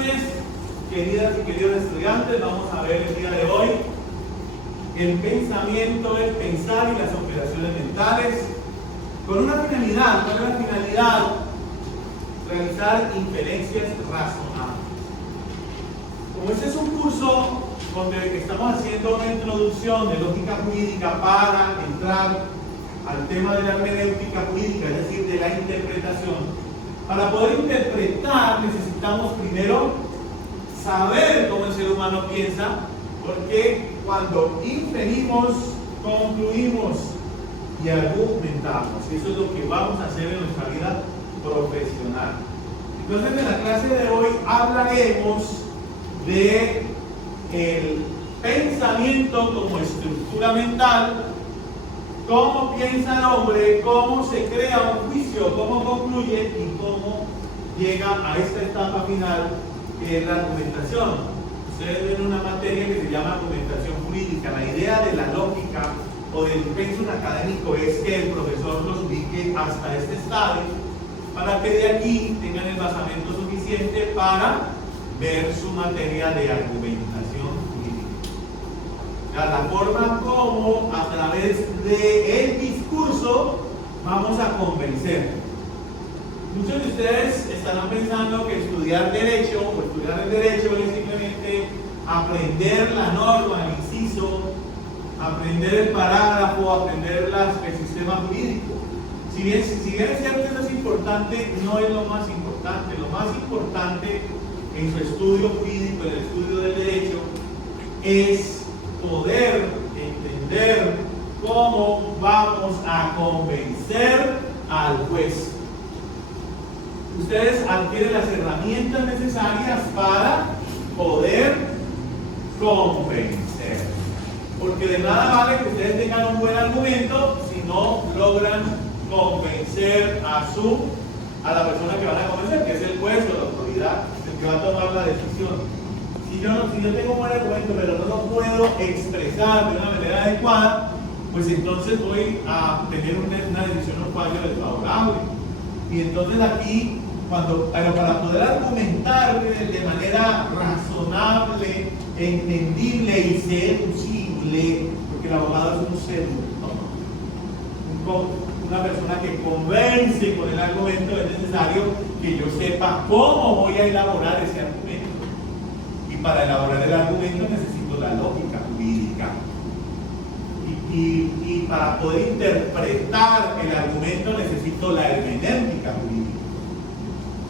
noches, queridas y queridos estudiantes. Vamos a ver el día de hoy el pensamiento, el pensar y las operaciones mentales con una finalidad. ¿Cuál es la finalidad? Realizar inferencias razonables. Como este es un curso donde estamos haciendo una introducción de lógica jurídica para entrar al tema de la hermenéutica jurídica, es decir, de la interpretación. Para poder interpretar necesitamos primero saber cómo el ser humano piensa, porque cuando inferimos, concluimos y argumentamos. Eso es lo que vamos a hacer en nuestra vida profesional. Entonces, en la clase de hoy hablaremos de el pensamiento como estructura mental, cómo piensa el hombre, cómo se crea un juicio, cómo concluye y cómo llega a esta etapa final que es la argumentación. Ustedes ven una materia que se llama argumentación jurídica. La idea de la lógica o del pensum académico es que el profesor los ubique hasta este estadio para que de aquí tengan el basamento suficiente para ver su materia de argumentación jurídica. La forma como a través del discurso vamos a convencer. Muchos de ustedes estarán pensando que estudiar derecho o estudiar el derecho es simplemente aprender la norma, el inciso, aprender el parágrafo, aprender el sistema jurídico. Si bien es cierto que eso es importante, no es lo más importante. Lo más importante en su estudio jurídico, en el estudio del derecho, es poder entender cómo vamos a convencer al juez. Ustedes adquieren las herramientas necesarias para poder convencer. Porque de nada vale que ustedes tengan un buen argumento si no logran convencer a la persona que van a convencer, que es el juez o la autoridad, el que va a tomar la decisión. Si yo tengo un buen argumento, pero no lo puedo expresar de una manera adecuada, pues entonces voy a tener una decisión o fallo desfavorable. Y entonces aquí, pero para poder argumentar de manera razonable, entendible y seducible, porque el abogado es un seductor, una persona que convence con el argumento, es necesario que yo sepa cómo voy a elaborar ese argumento. Y para elaborar el argumento necesito la lógica jurídica. Y para poder interpretar el argumento necesito la hermenéutica jurídica.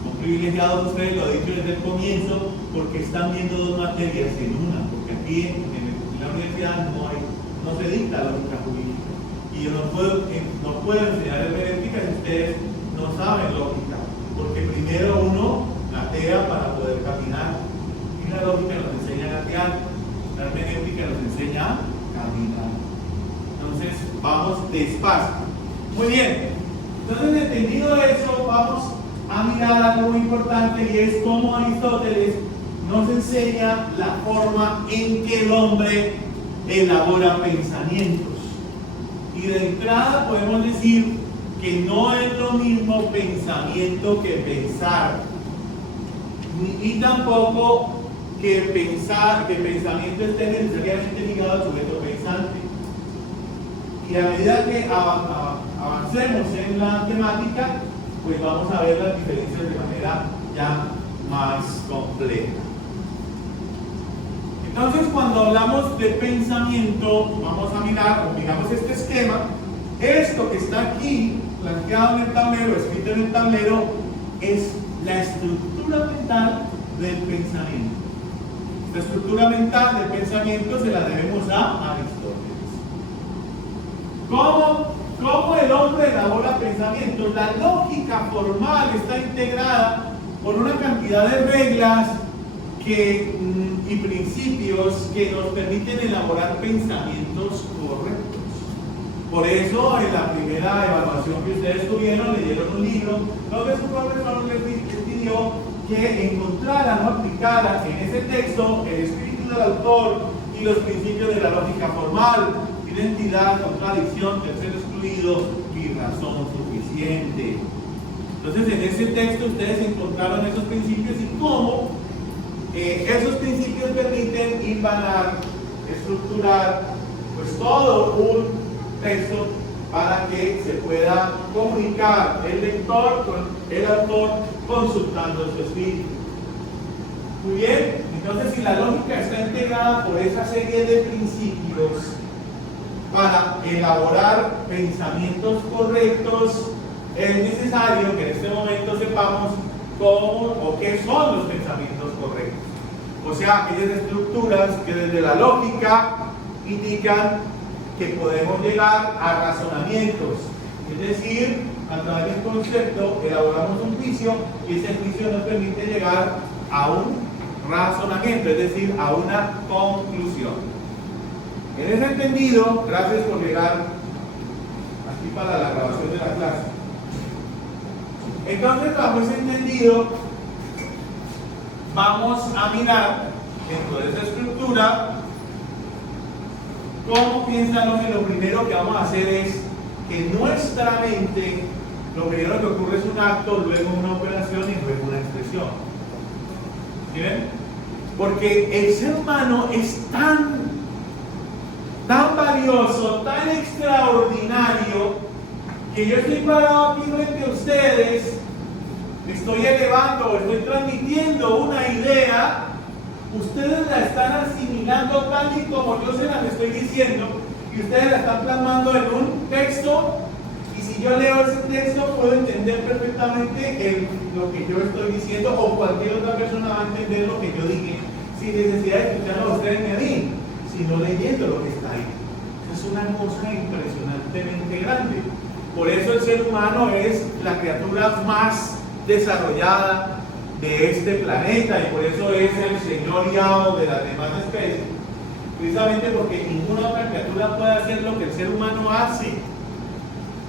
Son privilegiados ustedes, lo he dicho desde el comienzo, porque están viendo dos materias en una, porque aquí en la universidad no se dicta lógica jurídica. Y yo no puedo enseñar hermenéutica si ustedes no saben lógica, porque primero uno gatea para poder caminar. Y la lógica nos enseña a gatear, la hermenéutica nos enseña a caminar. Entonces, vamos despacio. Muy bien. Entonces, entendido eso, vamos a mirar algo muy importante, y es cómo Aristóteles nos enseña la forma en que el hombre elabora pensamientos. Y de entrada podemos decir que no es lo mismo pensamiento que pensar, y tampoco que pensamiento esté necesariamente ligado al sujeto pensante. Y a medida que avancemos en la temática, pues vamos a ver las diferencias de manera ya más compleja. Entonces, cuando hablamos de pensamiento, vamos a mirar, o miramos este esquema. Esto que está aquí, planteado en el tablero, escrito en el tablero, es la estructura mental del pensamiento. La estructura mental del pensamiento se la debemos a Aristóteles. ¿Cómo el hombre elabora pensamientos? La lógica formal está integrada por una cantidad de reglas y principios que nos permiten elaborar pensamientos correctos. Por eso, en la primera evaluación que ustedes tuvieron, leyeron un libro donde su profesor les pidió que encontraran o aplicaran en ese texto el espíritu del autor y los principios de la lógica formal: identidad, contradicción, tercero excluido y razón suficiente. Entonces, en ese texto ustedes encontraron esos principios y cómo esos principios permiten hilvanar, estructurar, pues todo un texto para que se pueda comunicar el lector con el autor consultando su espíritu. Muy bien, entonces si la lógica está integrada por esa serie de principios para elaborar pensamientos correctos, es necesario que en este momento sepamos cómo o qué son los pensamientos correctos. O sea, aquellas estructuras que desde la lógica indican que podemos llegar a razonamientos. Es decir, a través de un concepto elaboramos un juicio y ese juicio nos permite llegar a un razonamiento, es decir, a una conclusión. En ese entendido, gracias por llegar aquí para la grabación de la clase. Entonces, bajo ese entendido, vamos a mirar dentro de esa estructura cómo piensa el hombre. Lo primero que vamos a hacer es que nuestra mente, lo primero que ocurre es un acto, luego una operación y luego una expresión. ¿Sí ven? Porque el ser humano es tan valioso, tan extraordinario, que yo estoy parado aquí frente a ustedes, estoy elevando, estoy transmitiendo una idea, ustedes la están asimilando tal y como yo se las estoy diciendo, y ustedes la están plasmando en un texto, y si yo leo ese texto puedo entender perfectamente lo que yo estoy diciendo, o cualquier otra persona va a entender lo que yo dije, sin necesidad de escucharlo a ustedes ni a mí, sino leyendo lo que está ahí. Es una cosa impresionantemente grande. Por eso el ser humano es la criatura más desarrollada de este planeta, y por eso es el señoreado de las demás especies, precisamente porque ninguna otra criatura puede hacer lo que el ser humano hace,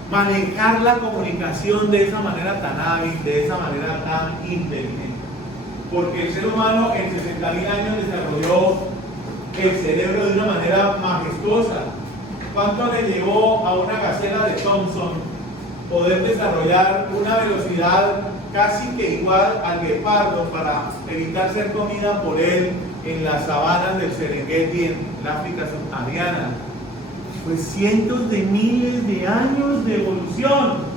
manejar la comunicación de esa manera tan hábil, de esa manera tan inteligente. Porque el ser humano en 60.000 años desarrolló el cerebro de una manera majestuosa. ¿Cuánto le llevó a una gacela de Thompson poder desarrollar una velocidad casi que igual al guepardo para evitar ser comida por él en las sabanas del Serengeti en la África subsahariana? Pues cientos de miles de años de evolución.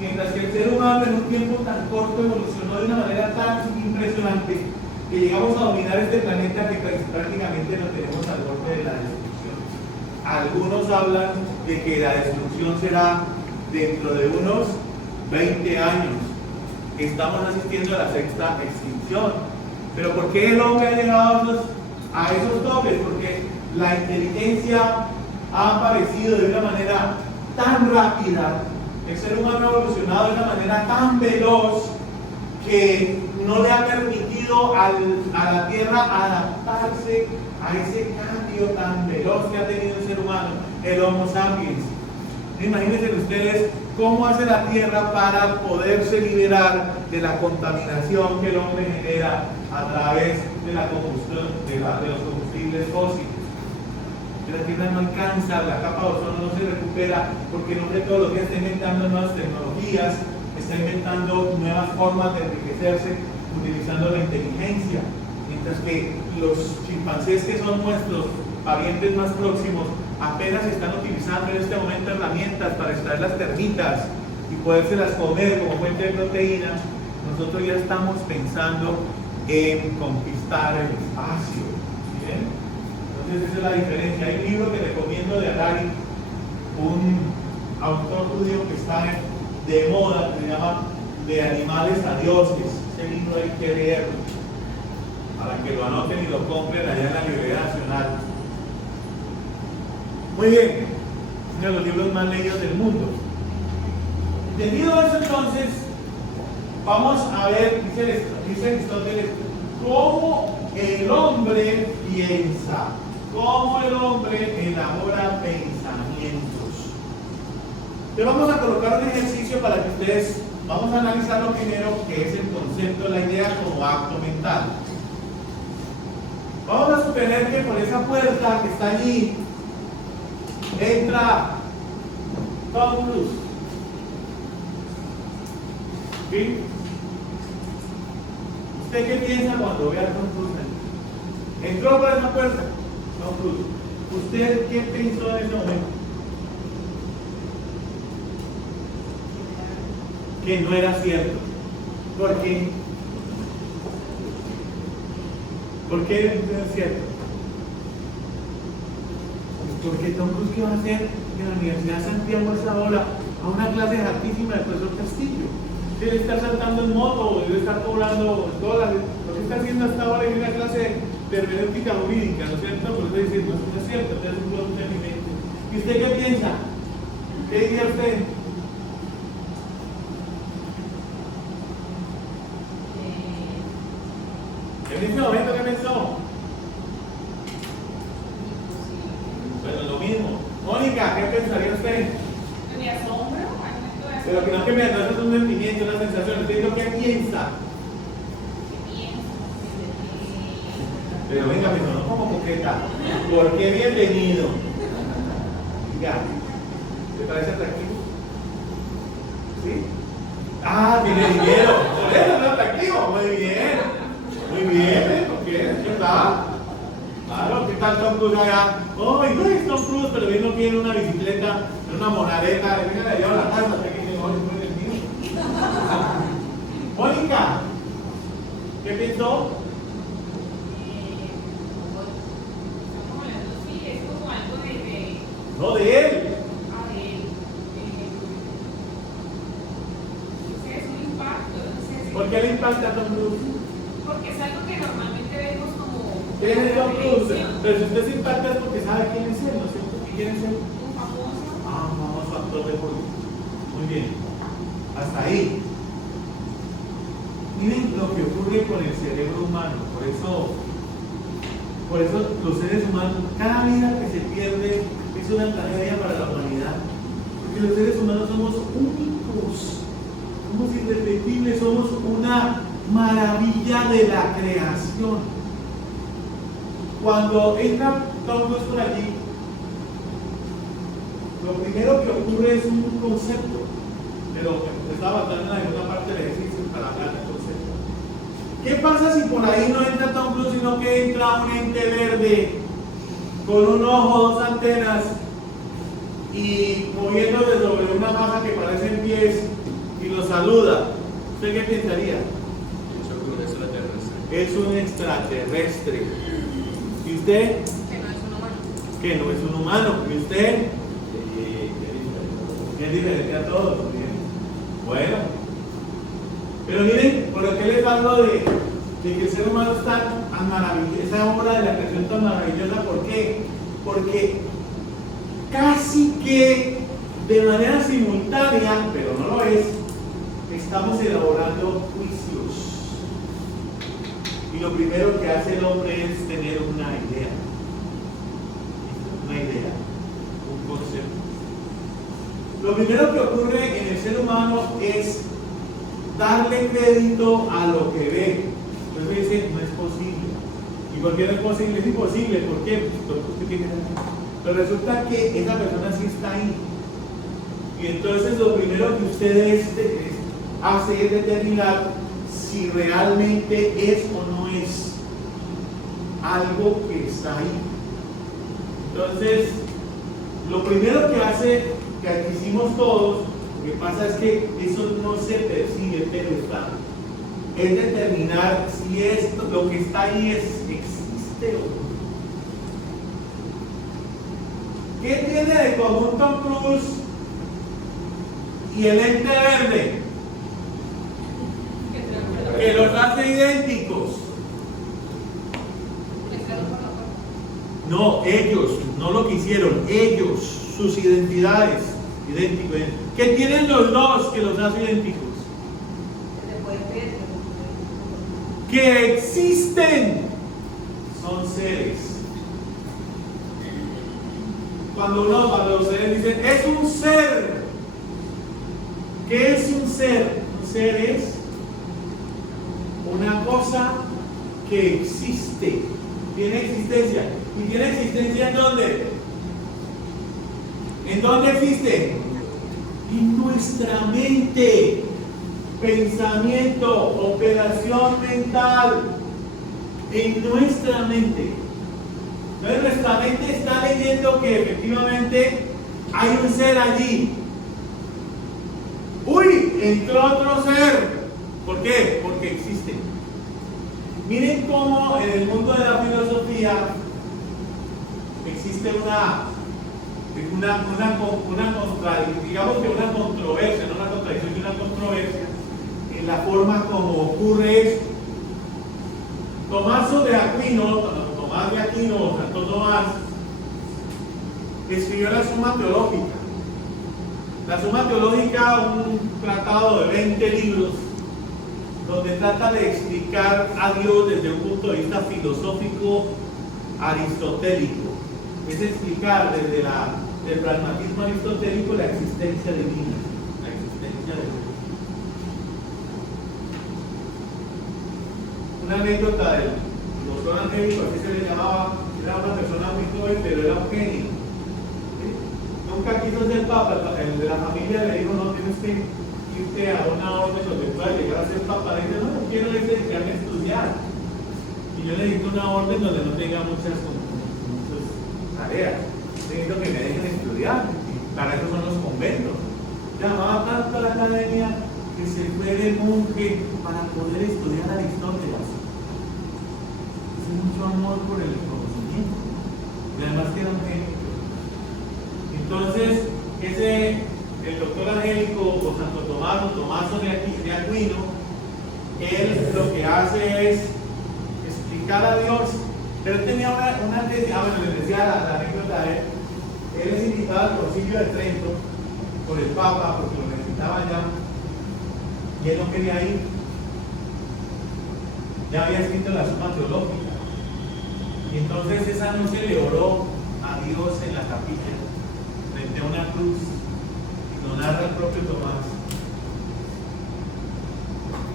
Mientras que el ser humano en un tiempo tan corto evolucionó de una manera tan impresionante que llegamos a dominar este planeta que prácticamente lo tenemos al borde de la destrucción. Algunos hablan de que la destrucción será dentro de unos 20 años. Estamos asistiendo a la sexta extinción. ¿Pero por qué el hombre ha llegado a esos topes? Porque la inteligencia ha aparecido de una manera tan rápida, el ser humano ha evolucionado de una manera tan veloz que no le ha permitido a la Tierra adaptarse a ese cambio tan veloz que ha tenido el ser humano, el Homo sapiens. Imagínense ustedes cómo hace la Tierra para poderse liberar de la contaminación que el hombre genera a través de la combustión de los combustibles fósiles. La Tierra no alcanza, la capa de ozono no se recupera, porque el hombre todos los días está inventando nuevas tecnologías, está inventando nuevas formas de enriquecerse utilizando la inteligencia, mientras que los chimpancés, que son nuestros parientes más próximos, apenas están utilizando en este momento herramientas para extraer las termitas y podérselas comer como fuente de proteína. Nosotros ya estamos pensando en conquistar el espacio. ¿Bien? Entonces esa es la diferencia. Hay un libro que recomiendo de Harari, un autor judío que está de moda, que se llama De animales a dioses. Ese libro hay que leerlo, para que lo anoten y lo compren allá en la Librería Nacional. Muy bien, uno de los libros más leídos del mundo. Entendido eso, entonces, vamos a ver, dice Aristóteles, cómo el hombre piensa, cómo el hombre elabora pensamientos. Te vamos a colocar un ejercicio para que ustedes, vamos a analizar lo primero, que es el concepto, la idea como acto mental. Vamos a suponer que por esa puerta que está allí entra Tom Cruise. ¿Sí? ¿Usted qué piensa cuando ve a Tom Cruise ahí? Entró por esa puerta, Tom Cruise. ¿Usted qué pensó en ese momento? Que no era cierto. ¿Por qué? ¿Por qué no es cierto? Porque Tom Cruise, ¿qué va a hacer en la Universidad de Santiago a esa hora? A una clase hartísima del profesor Castillo. Debe estar saltando en moto, debe estar cobrando dólares. Lo que está haciendo hasta ahora es una clase de hermenéutica jurídica, ¿no es cierto? Por eso decir, no es cierto, usted es un buen entendimiento. ¿Y usted qué piensa? ¿Qué diría usted? En ese momento, ¿qué pensó? Bueno, lo mismo. Mónica, ¿qué pensaría usted? Me asombro. Pero que no que me no es un sentimiento, una sensación. Usted dijo, ¿qué piensa? Pero venga, me sonó como coqueta. ¿Por qué bienvenido? Diga, ¿te parece atractivo? ¿Sí? Ah, tiene dinero. Por eso es atractivo. Muy bien. Muy bien, ¿por qué? ¿Qué tal? Claro, ¿qué tal Tom Cruise allá? ¡Ay, no es Tom Cruise! Pero él no tiene una bicicleta, una monareta. Venga, la lleva a la casa hasta que dice, ¡ay, no es mío! Mónica, ¿qué pensó? No, de él. ¿Por qué le impacta a Tom Cruise? Porque es algo que normalmente vemos como... ¿Quién es Tom Cruise? Pero si usted se impacta es porque sabe quién es él, ¿no es cierto? ¿Y quién es él? Un famoso. Ah, un famoso actor de Hollywood. Muy bien. Hasta ahí. Miren lo que ocurre con el cerebro humano. Por eso los seres humanos, cada vida que se pierde es una tragedia para la humanidad. Porque los seres humanos somos únicos, somos irrepetibles, somos una maravilla de la creación. Cuando entra Tom Cruise por allí, lo primero que ocurre es un concepto, pero estaba faltando en alguna parte del ejercicio para hablar del concepto. ¿Qué pasa si por ahí no entra Tom Cruise, sino que entra un ente verde con un ojo, dos antenas y moviéndose sobre una masa que parecen pies y lo saluda? ¿Usted qué pensaría? Es un extraterrestre. ¿Y usted? Que no es un humano. Que no es un humano. ¿Y usted? Es diferente a todos. ¿Bien? Bueno. Pero miren, por qué les hablo de que el ser humano es tan maravilloso, esa obra de la creación tan maravillosa. ¿Por qué? Porque casi que de manera simultánea, pero no lo es, estamos elaborando juicios. Y lo primero que hace el hombre es tener una idea, un concepto. Lo primero que ocurre en el ser humano es darle crédito a lo que ve. Entonces dice, no es posible. ¿Y por qué no es posible? Es imposible. ¿Por qué? Pero resulta que esa persona sí está ahí. Y entonces lo primero que ustedes hace es determinar si realmente es o no es algo que está ahí. Entonces, lo primero que hace, que hicimos todos, lo que pasa es que eso no se percibe, pero está. Es determinar si esto, lo que está ahí existe o no. ¿Qué tiene de común Tom Cruise y el ente verde? Que los hace idénticos. No, ellos, no lo que hicieron, ellos, sus identidades, idénticos. ¿Qué tienen los dos que los hace idénticos? Que existen, son seres. Cuando los seres dicen, es un ser. ¿Qué es un ser? Un ser es una cosa que existe, tiene existencia. ¿Y tiene existencia en dónde? ¿En dónde existe? En nuestra mente. pensamiento, operación mental en nuestra mente. Entonces nuestra mente está leyendo que efectivamente hay un ser allí. ¡Uy! Entró otro ser. ¿Por qué? Porque existe. Miren cómo en el mundo de la filosofía existe digamos que una controversia, no una contradicción, sino una controversia en la forma como ocurre esto. Tomás de Aquino, o Santo Tomás, escribió la Suma Teológica. La Suma Teológica, un tratado de 20 libros, donde trata de explicar a Dios desde un punto de vista filosófico aristotélico. Es explicar desde el pragmatismo aristotélico la existencia divina, la existencia de Dios. Una anécdota del doctor Angélico, así se le llamaba, era una persona muy joven, pero era un genio. ¿Sí? Nunca quiso ser papa, el de la familia le dijo, no, tienes que irte a una orden donde puedas llegar a ser papa. Le dice, no quiero dedicarme a estudiar. Y yo necesito una orden donde no tenga muchas tareas. Necesito que me dejen estudiar. Y para eso son los conventos. Llamaba tanto a la academia que se fue de monje para poder estudiar Aristóteles. Hace mucho amor por el conocimiento. Y además que era un genio. Entonces, el doctor Angélico o Santo Tomás o Tomaso de Aquino, él lo que hace es explicar a Dios. Pero él tenía una tesis, les decía la anécdota de él. Él es invitado al Concilio de Trento por el Papa porque lo necesitaba ya y él no quería ir. Ya había escrito la Suma Teológica y entonces esa noche le oró a Dios en la capilla frente a una cruz. Lo narra el propio Tomás,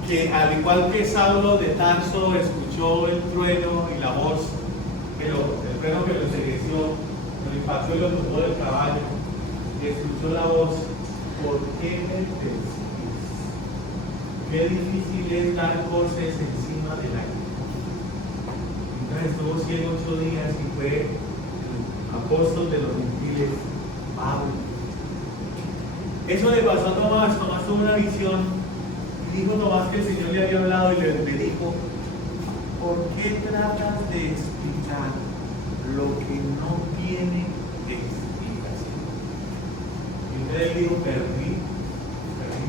que al igual que Saulo de Tarso escuchó el trueno y la voz, el trueno que lo ensegueció, lo impactó y lo tumbó del caballo, y escuchó la voz: ¿por qué me persigues? Qué difícil es dar cosas encima del aire. Entonces estuvo ciego 8 días y fue el apóstol de los gentiles, Pablo. Eso le pasó a Tomás. Tomás tuvo una visión y dijo Tomás que el Señor le había hablado y le dijo: ¿por qué tratas de explicar lo que no tiene explicación? Y entonces él dijo: perdí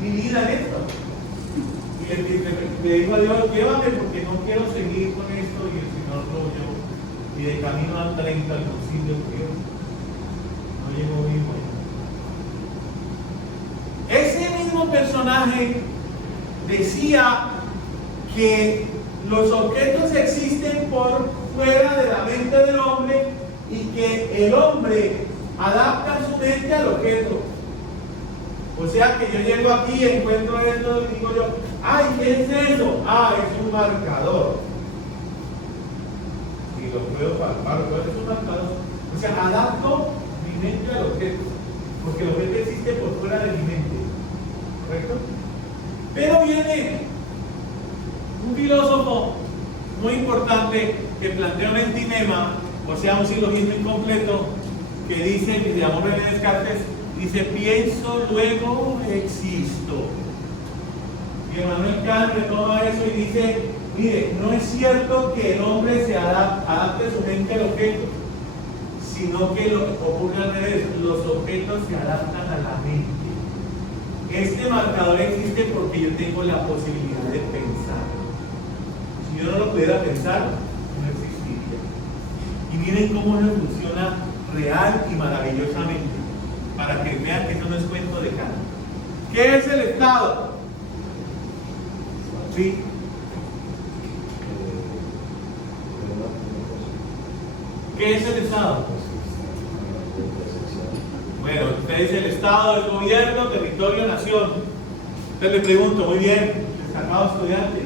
mi vida en esto. Y le dijo a Dios: llévame porque no quiero seguir con esto. Y el Señor lo oyó. Y de camino a 30 al concilio no llegó vivo. Ese mismo personaje decía que los objetos existen por fuera de la mente del hombre y que el hombre adapta su mente al objeto. O sea que yo llego aquí, encuentro esto y digo yo: ¡ay, qué es eso! ¡Ah, es un marcador! Y lo puedo palpar, es un marcador. O sea, adapto mi mente al objeto, porque el objeto existe por fuera de mi mente. ¿Correcto? Pero viene un filósofo muy importante que plantea un entinema, o sea, un silogismo incompleto, que dice, que se llamó René Descartes, dice: pienso, luego existo. Y Emmanuel Kant retoma eso y dice: mire, no es cierto que el hombre se adapte su mente al objeto, sino que lo ocurre al revés, los objetos se adaptan a la mente. Este marcador existe porque yo tengo la posibilidad de pensar. Si yo no lo pudiera pensar, no existiría. Y miren cómo eso funciona real y maravillosamente, para que vean que eso no es cuento de Kant. ¿Qué es el Estado? ¿Sí? ¿Qué es el Estado? Bueno, usted dice: el Estado, el gobierno, territorio, nación. Entonces le pregunto: muy bien, destacado estudiante,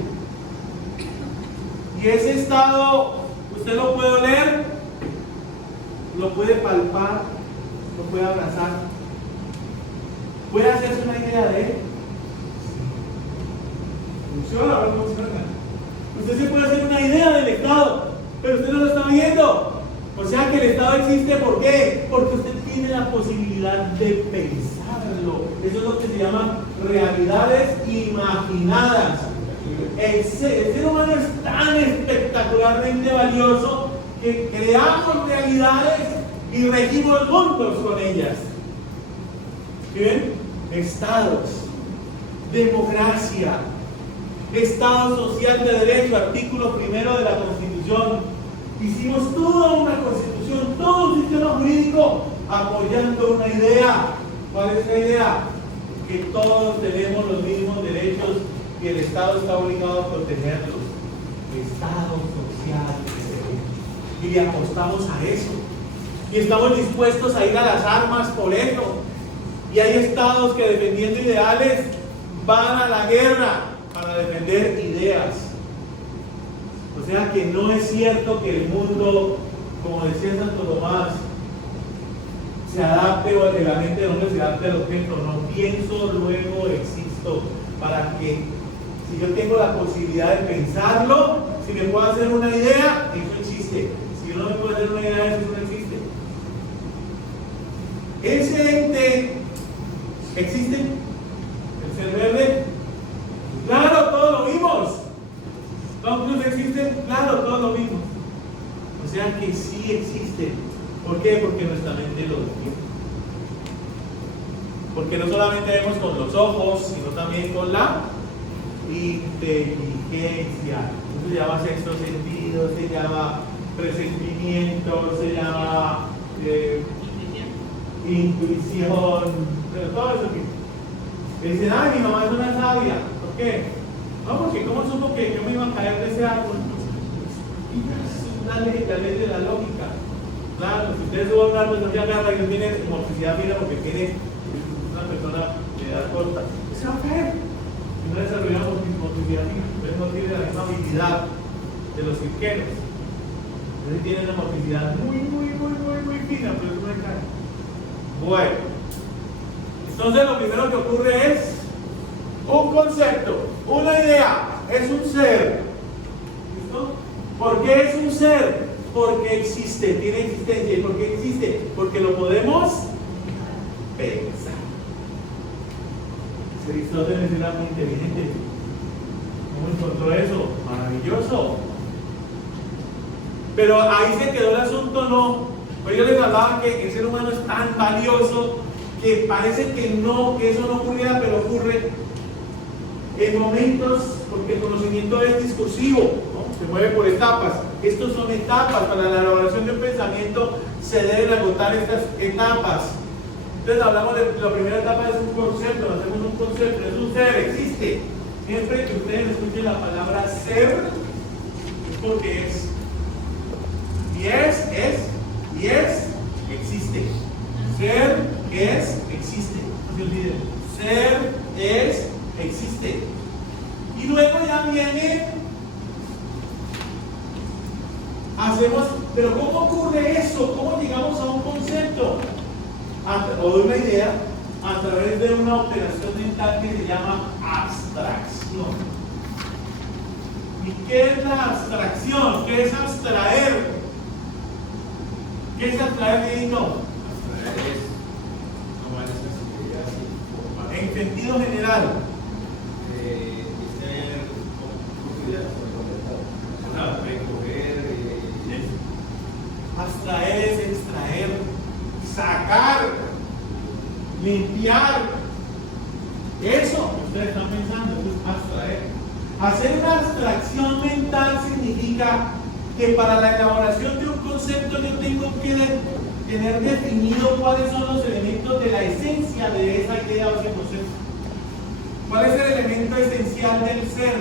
¿y ese Estado usted lo puede oler? ¿Lo puede palpar? ¿Lo puede abrazar? ¿Puede hacerse una idea de él? ¿Funciona o no funciona? Usted se puede hacer una idea del Estado, pero usted no lo está viendo. O sea que el Estado existe, ¿por qué? Porque usted tiene la posibilidad de pensarlo. Eso es lo que se llaman realidades imaginadas. El ser humano es tan espectacularmente valioso que creamos realidades y regimos juntos con ellas. ¿Bien? Estados, democracia, Estado social de derecho, artículo 1 de la Constitución. Hicimos toda una Constitución, todo un sistema jurídico apoyando una idea. ¿Cuál es la idea? Que todos tenemos los mismos derechos y el Estado está obligado a protegerlos. Estado social de derecho. Y le apostamos a eso. Y estamos dispuestos a ir a las armas por eso. Y hay estados que defendiendo ideales van a la guerra para defender ideas. O sea que no es cierto que el mundo, como decía Santo Tomás, se adapte o que la mente del hombre se adapte al objeto. No pienso, luego existo. Para que, si yo tengo la posibilidad de pensarlo, si me puedo hacer una idea, eso existe. Si yo no me puedo hacer una idea, eso no existe. Ese ente existe, el ser verde. Claro, todos lo vimos. Tom Cruise existe, claro, todos lo vimos. O sea que sí existe. ¿Por qué? Porque nuestra mente lo ve. Porque no solamente vemos con los ojos, sino también con la inteligencia. Eso se llama sexto sentido, se llama presentimiento, se llama intuición, pero todo eso que dicen, ay, mi mamá es una sabia. ¿Por qué? No, porque ¿cómo supo que yo me iba a caer de ese árbol? Es una ley de la lógica. Claro, si ustedes suben un árbol, no se agarra y no tiene motricidad fina porque tiene una persona de edad corta. Se va a caer. Y no desarrolla motricidad fina. Entonces no tiene la misma habilidad de los cirqueros. Entonces tiene una motricidad muy fina, pero no se cae. Bueno, entonces lo primero que ocurre es un concepto, una idea, es un ser. ¿Listo? ¿Por qué es un ser? Porque existe, tiene existencia. ¿Y por qué existe? Porque lo podemos pensar. Aristóteles era muy inteligente. ¿Cómo encontró eso? Maravilloso. Pero ahí se quedó el asunto, no. Pero yo les hablaba que el ser humano es tan valioso que parece que no, que eso no ocurriera, pero ocurre en momentos, porque el conocimiento es discursivo, ¿no? Se mueve por etapas. Estos son etapas. Para la elaboración de un pensamiento se deben agotar estas etapas. Entonces hablamos de la primera etapa, es un concepto, hacemos un concepto, es un ser, existe. Siempre que ustedes escuchen la palabra ser, es porque es. Y es, existe. Ser, es, existe. No se olviden. Ser, es, existe. Y luego ya viene, hacemos, pero ¿cómo ocurre eso? ¿Cómo llegamos a un concepto? O de una idea a través de una operación mental que se llama abstracción. ¿Y qué es la abstracción? ¿Qué es abstraer? ¿Qué es abstraer, Benito? Abstraer es tomar esas ideas en sentido general. Ser ideas recoger. Abstraer es extraer, sacar, limpiar. Eso que ustedes están pensando, eso es abstraer. Hacer una abstracción mental significa que para la elaboración de un concepto yo tengo que tener definido cuáles son los elementos de la esencia de esa idea o ese concepto. ¿Cuál es el elemento esencial del ser?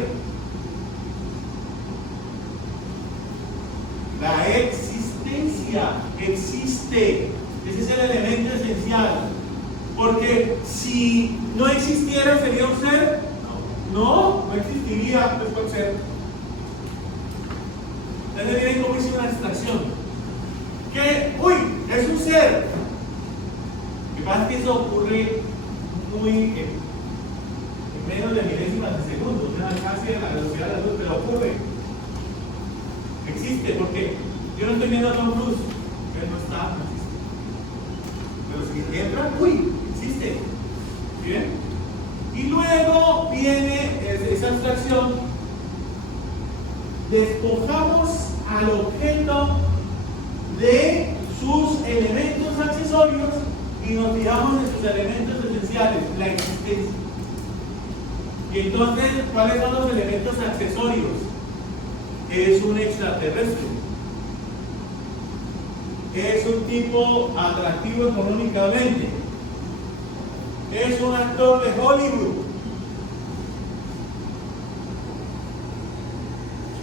La existencia. Existe. Ese es el elemento esencial. Porque si no existiera, ¿sería un ser? No, no existiría después del ser. Entonces miren cómo hice una abstracción. Que, uy, es un ser. Lo que pasa es que eso ocurre muy en menos de milésimas de segundo. O sea, casi a la velocidad de la luz, pero ocurre. Existe, porque yo no estoy viendo a Tom Cruise, él no está, no existe. Pero si entra, uy, existe. ¿Bien? Y luego viene esa abstracción, despojamos al objeto de sus elementos accesorios y nos fijamos en sus elementos esenciales, la existencia. Y entonces, ¿cuáles son los elementos accesorios? Es un extraterrestre, es un tipo atractivo económicamente, es un actor de Hollywood,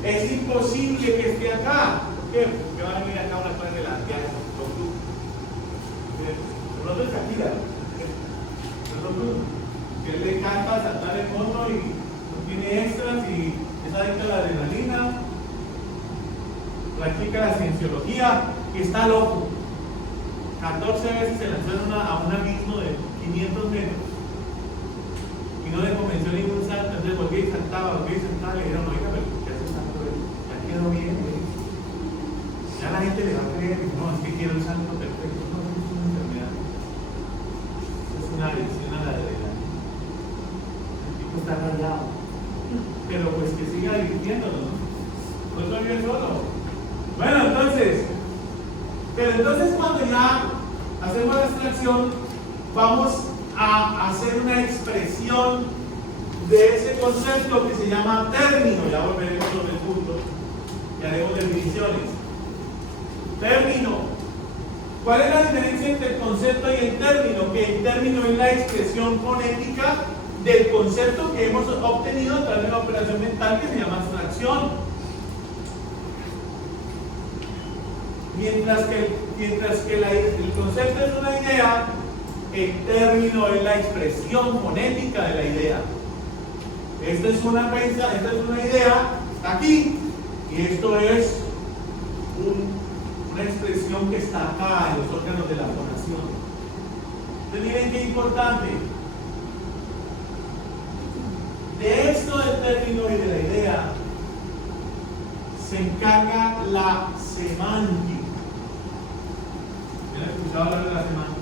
es imposible que esté acá. ¿Por qué? Porque va a venir acá una cosa de la viaje con tú. Nosotros Shakira, nosotros que él le encanta saltar en moto y no tiene extras y es adicto a la adrenalina, practica la cienciología y está loco. 14 veces se lanzó a un abismo de 500 metros y no le convenció ningún salto, entonces volví y saltaba, le dijeron, oiga, pero ¿qué hace salto? Ya quedó bien, ya la gente le va a creer, no, es que quiero el salto perfecto, no, es una enfermedad, es una adicción a la adrenalina, el tipo está rayado, pero pues que siga divirtiéndonos, no estoy bien solo. Bueno, pero entonces cuando ya hacemos la abstracción, vamos a hacer una expresión de ese concepto que se llama término. Ya volveremos sobre el punto y haremos definiciones. Término. ¿Cuál es la diferencia entre el concepto y el término? Que el término es la expresión fonética del concepto que hemos obtenido a través de una operación mental que se llama abstracción. Mientras que el concepto es una idea, el término es la expresión fonética de la idea. Esta es una idea, está aquí, y esto es una expresión que está acá en los órganos de la fonación. Entonces miren qué importante. De esto del término y de la idea se encarga la semántica. ¿Han escuchado hablar de la semántica?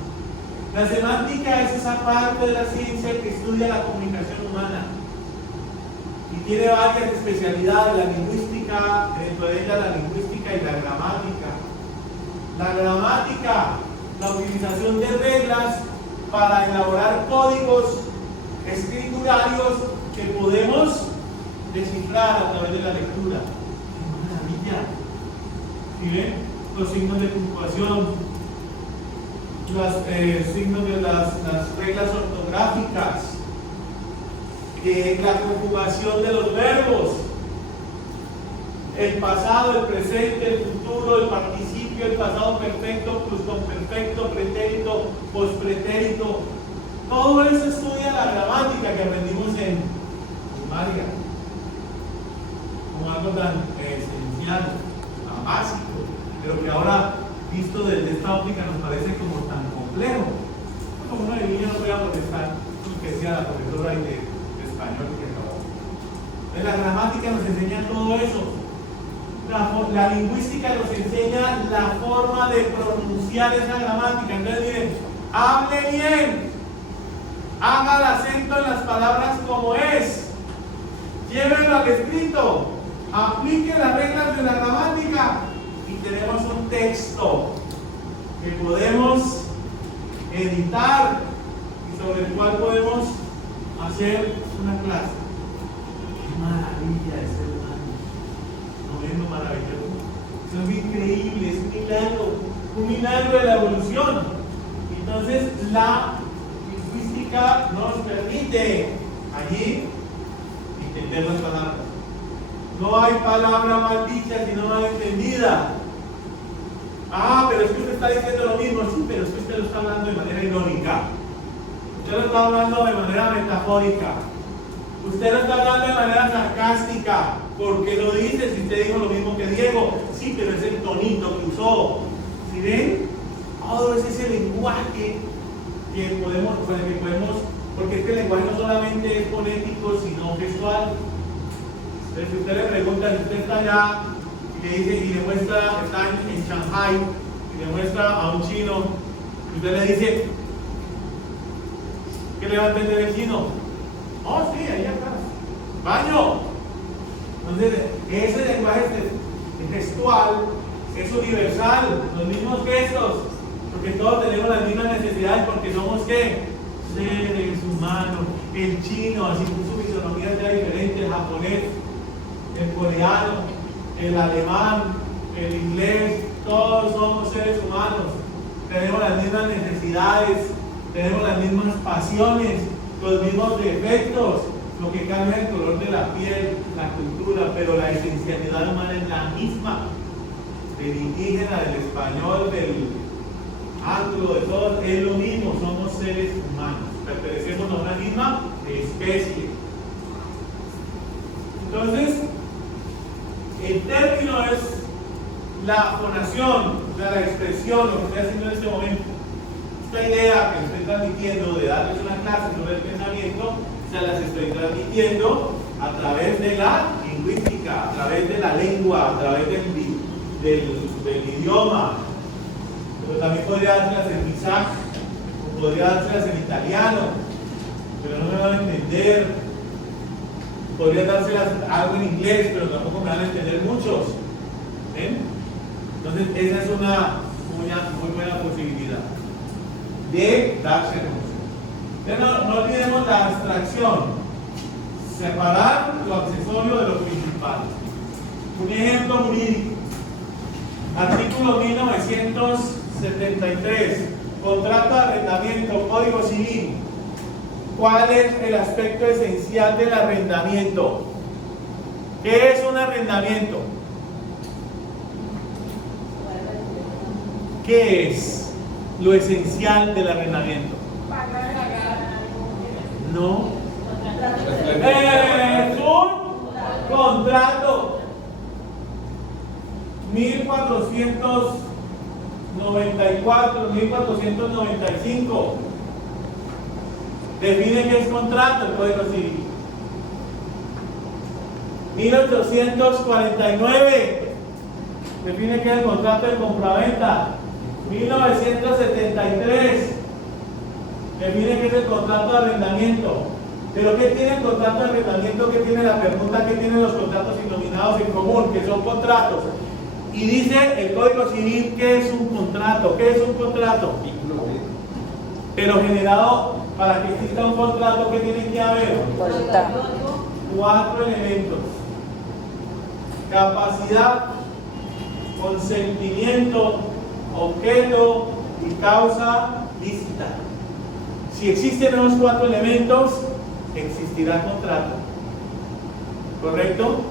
La semántica es esa parte de la ciencia que estudia la comunicación humana y tiene varias especialidades, la lingüística, dentro de ella la lingüística y la gramática. La gramática, la utilización de reglas para elaborar códigos escriturarios que podemos descifrar a través de la lectura. ¡Qué maravilla! ¿Sí ven? Los signos de puntuación, los signos de las reglas ortográficas, la conjugación de los verbos, el pasado, el presente, el futuro, el participio, el pasado perfecto, pluscuamperfecto, pretérito, pospretérito. Todo eso estudia la gramática que aprendimos en primaria, como algo tan esencial, tan básico, pero que ahora, visto desde esta óptica, nos parece como tan complejo. Como uno de niño no podía protestar lo que decía la profesora de español que acabó. La gramática nos enseña todo eso. La lingüística nos enseña la forma de pronunciar esa gramática. Entonces miren, hable bien, haga el acento en las palabras como es, llévelo al escrito, aplique las reglas de la gramática y tenemos un texto que podemos editar y sobre el cual podemos hacer una clase. ¡Qué maravilla es ser humano! ¿No es lo maravilloso? Eso es increíble, es un milagro de la evolución. Entonces la lingüística nos permite allí entender las palabras. No hay palabra mal dicha sino mal entendida. Ah, pero es que usted está diciendo lo mismo. Sí, pero es que usted lo está hablando de manera irónica. Usted lo está hablando de manera metafórica. Usted lo está hablando de manera sarcástica. ¿Por qué lo dice si usted dijo lo mismo que Diego? Sí, pero es el tonito que usó. ¿Sí ven? Todo es ese lenguaje que podemos, porque es que el lenguaje no solamente es fonético, sino gestual. Entonces, si usted le pregunta, si usted está allá y le dice, y le muestra, está en Shanghai, y le muestra a un chino, y usted le dice, ¿qué le va a entender el chino? Oh, sí, ahí atrás. ¡Baño! Entonces, ese lenguaje gestual es universal, los mismos gestos, porque todos tenemos las mismas necesidades, porque somos ¿qué? Seres humanos. El chino, así con su fisonomía ya diferente, el japonés, el coreano, el alemán, el inglés, todos somos seres humanos. Tenemos las mismas necesidades, tenemos las mismas pasiones, los mismos defectos. Lo que cambia es el color de la piel, la cultura, pero la esencialidad humana es la misma. Del indígena, del español, del anglo, de todos, es lo mismo, somos seres humanos, pertenecemos a una misma especie. Entonces, el término es la fonación, la expresión, lo que estoy haciendo en este momento. Esta idea que estoy transmitiendo de darles una clase sobre el pensamiento, se las estoy transmitiendo a través de la lingüística, a través de la lengua, a través del idioma. Pero también podría dárselas en misak, o podría dárselas en italiano, pero no me van a entender. Podría dárselas algo en inglés, pero tampoco me van a entender muchos. ¿Ven? Entonces, esa es una muy buena posibilidad de darse a conocer. No olvidemos la abstracción, separar lo accesorio de lo principal. Un ejemplo jurídico, artículo 1973, contrato de arrendamiento, Código Civil. ¿Cuál es el aspecto esencial del arrendamiento? ¿Qué es un arrendamiento? ¿Qué es lo esencial del arrendamiento? No. Es un contrato. 1494, 1495. Define qué es contrato el Código Civil. 1849. Define qué es el contrato de compraventa. 1973. Define qué es el contrato de arrendamiento. Pero ¿qué tiene el contrato de arrendamiento? ¿Qué tiene la permuta? ¿Qué tienen los contratos innominados en común? Que son contratos. Y dice el Código Civil ¿qué es un contrato? ¿Qué es un contrato? Pero generado, para que exista un contrato, ¿qué tiene que haber? 4 elementos: capacidad, consentimiento, objeto y causa lícita. Si existen esos 4 elementos, existirá contrato. ¿Correcto?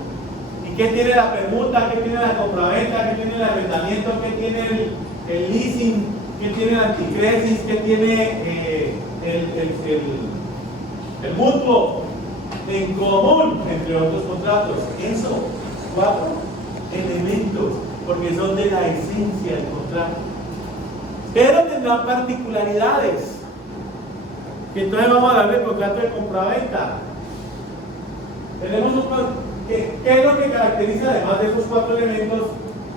¿Y qué tiene la permuta? ¿Qué tiene la compraventa? ¿Qué tiene el arrendamiento? ¿Qué tiene el leasing? ¿Qué tiene el anticresis? ¿Qué tiene el mutuo? En común, entre otros contratos. Eso, 4 elementos, porque son de la esencia del contrato. Pero tendrán particularidades. Entonces vamos a hablar del contrato de compraventa. Tenemos ¿qué es lo que caracteriza, además de esos 4 elementos,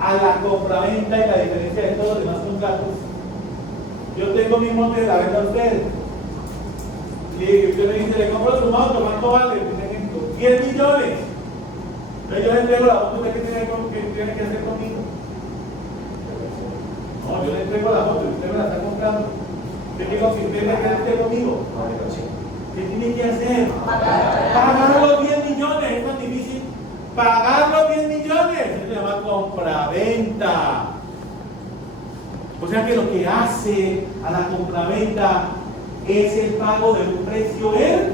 a la compraventa y la diferencia de todos los demás contratos? Yo tengo mi monte de la venta a usted. Y usted me dice, le compro su moto, ¿cuánto vale? Por ejemplo, 10 millones. Entonces yo le entrego la moto, ¿usted qué tiene que hacer conmigo? No, yo le entrego la moto y usted me la está comprando. ¿Qué digo que usted me quede conmigo? ¿Qué tiene que hacer? Pagar los 10 millones, es tan difícil. Pagar los 10 millones, eso se llama compraventa. O sea que lo que hace a la compraventa es el pago de un precio en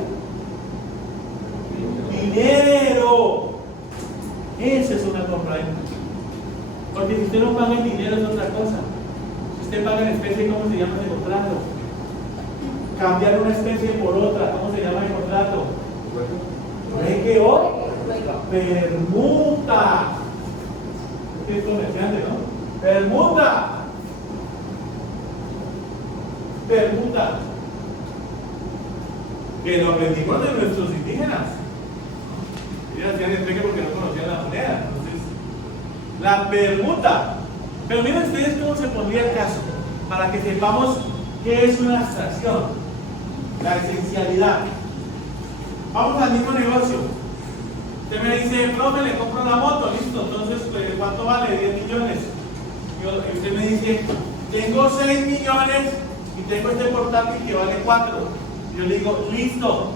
dinero. Esa es una compraventa. Porque si usted no paga en dinero es otra cosa. Si usted paga en especie, ¿cómo se llama ese contrato? Cambiar una especie por otra, ¿cómo se llama el contrato? ¿Trueque o permuta? Usted es comerciante, ¿no? Permuta. Permuta. Que lo aprendimos de nuestros indígenas. Ellos hacían entregue porque no manera. Entonces, la permuta. Pero miren ustedes cómo se pondría el caso, para que sepamos qué es una abstracción, la esencialidad. Vamos al mismo negocio. Usted me dice, profe, le compro la moto, listo, entonces, ¿cuánto vale? 10 millones. Y usted me dice, tengo 6 millones y tengo este portátil que vale 4. Yo le digo, listo.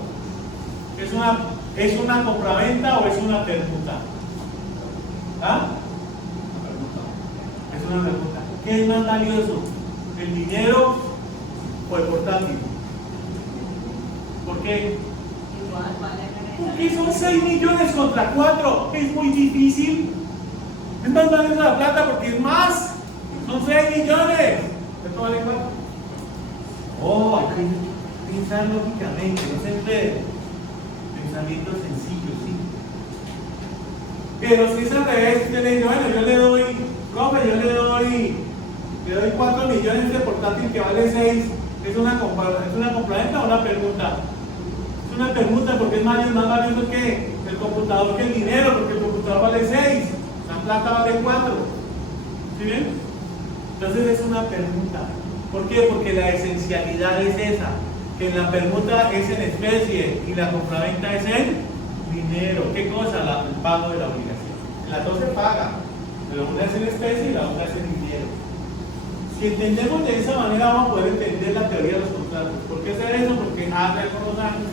¿Es una compraventa o es una permuta? ¿Ah? Es una permuta. ¿Qué es más valioso? ¿El dinero o el portátil? ¿Por qué? Igual, vale. Porque son 6 millones contra 4. Es muy difícil. Es más valiosa la plata porque es más. Son 6 millones. ¿Esto vale 4? Oh, hay que pensar lógicamente, no se puede. Pensamiento sencillo, sí. Pero si es al revés, usted le dice, bueno, yo le doy, profe, yo le doy 4 millones de portátil que vale 6. ¿Es una compraventa o una permuta? Es una permuta porque es más valioso que el computador, que el dinero, porque el computador vale 6, la plata vale 4. ¿Sí ven? Entonces es una permuta. ¿Por qué? Porque la esencialidad es esa, que la permuta es en especie y la compraventa es en dinero. ¿Qué cosa? El pago de la obligación. Las dos se pagan, pero una es en especie y la otra es en dinero. Si entendemos de esa manera vamos a poder entender la teoría de los contratos. ¿Por qué hacer eso? Porque hace algunos años,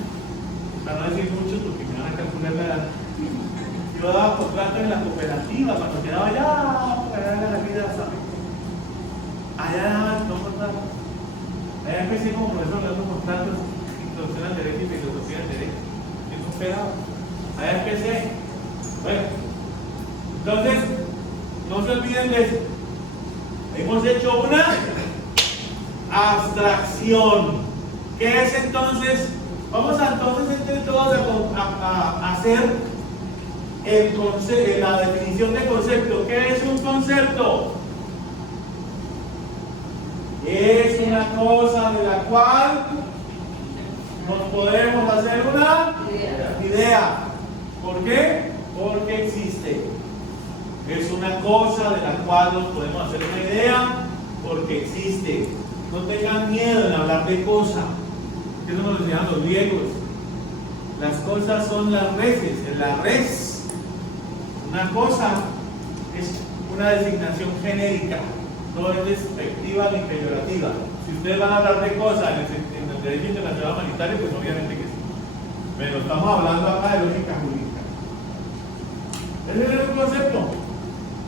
para no decir muchos porque me van a calcular la edad, yo daba contratos en la cooperativa cuando quedaba allá por allá en la vida de San. Allá daban dos contratos. Allá empecé como profesor dando contratos, introducción al derecho y filosofía del derecho. Eso esperaba. Allá empecé. Bueno, entonces, no se olviden de eso. Hemos hecho una abstracción. ¿Qué es entonces? Vamos a entonces entre todos a hacer la definición de concepto. ¿Qué es un concepto? Es una cosa de la cual nos podemos hacer una idea. ¿Por qué? Porque existe. Es una cosa de la cual nos podemos hacer una idea porque existe. No tengan miedo en hablar de cosa. Eso nos lo enseñaban los griegos. Las cosas son las reses, la res. Una cosa es una designación genérica. No es despectiva ni peyorativa. Si ustedes van a hablar de cosas en el derecho internacional humanitario, pues obviamente que sí. Pero estamos hablando acá de lógica jurídica. Ese es un concepto.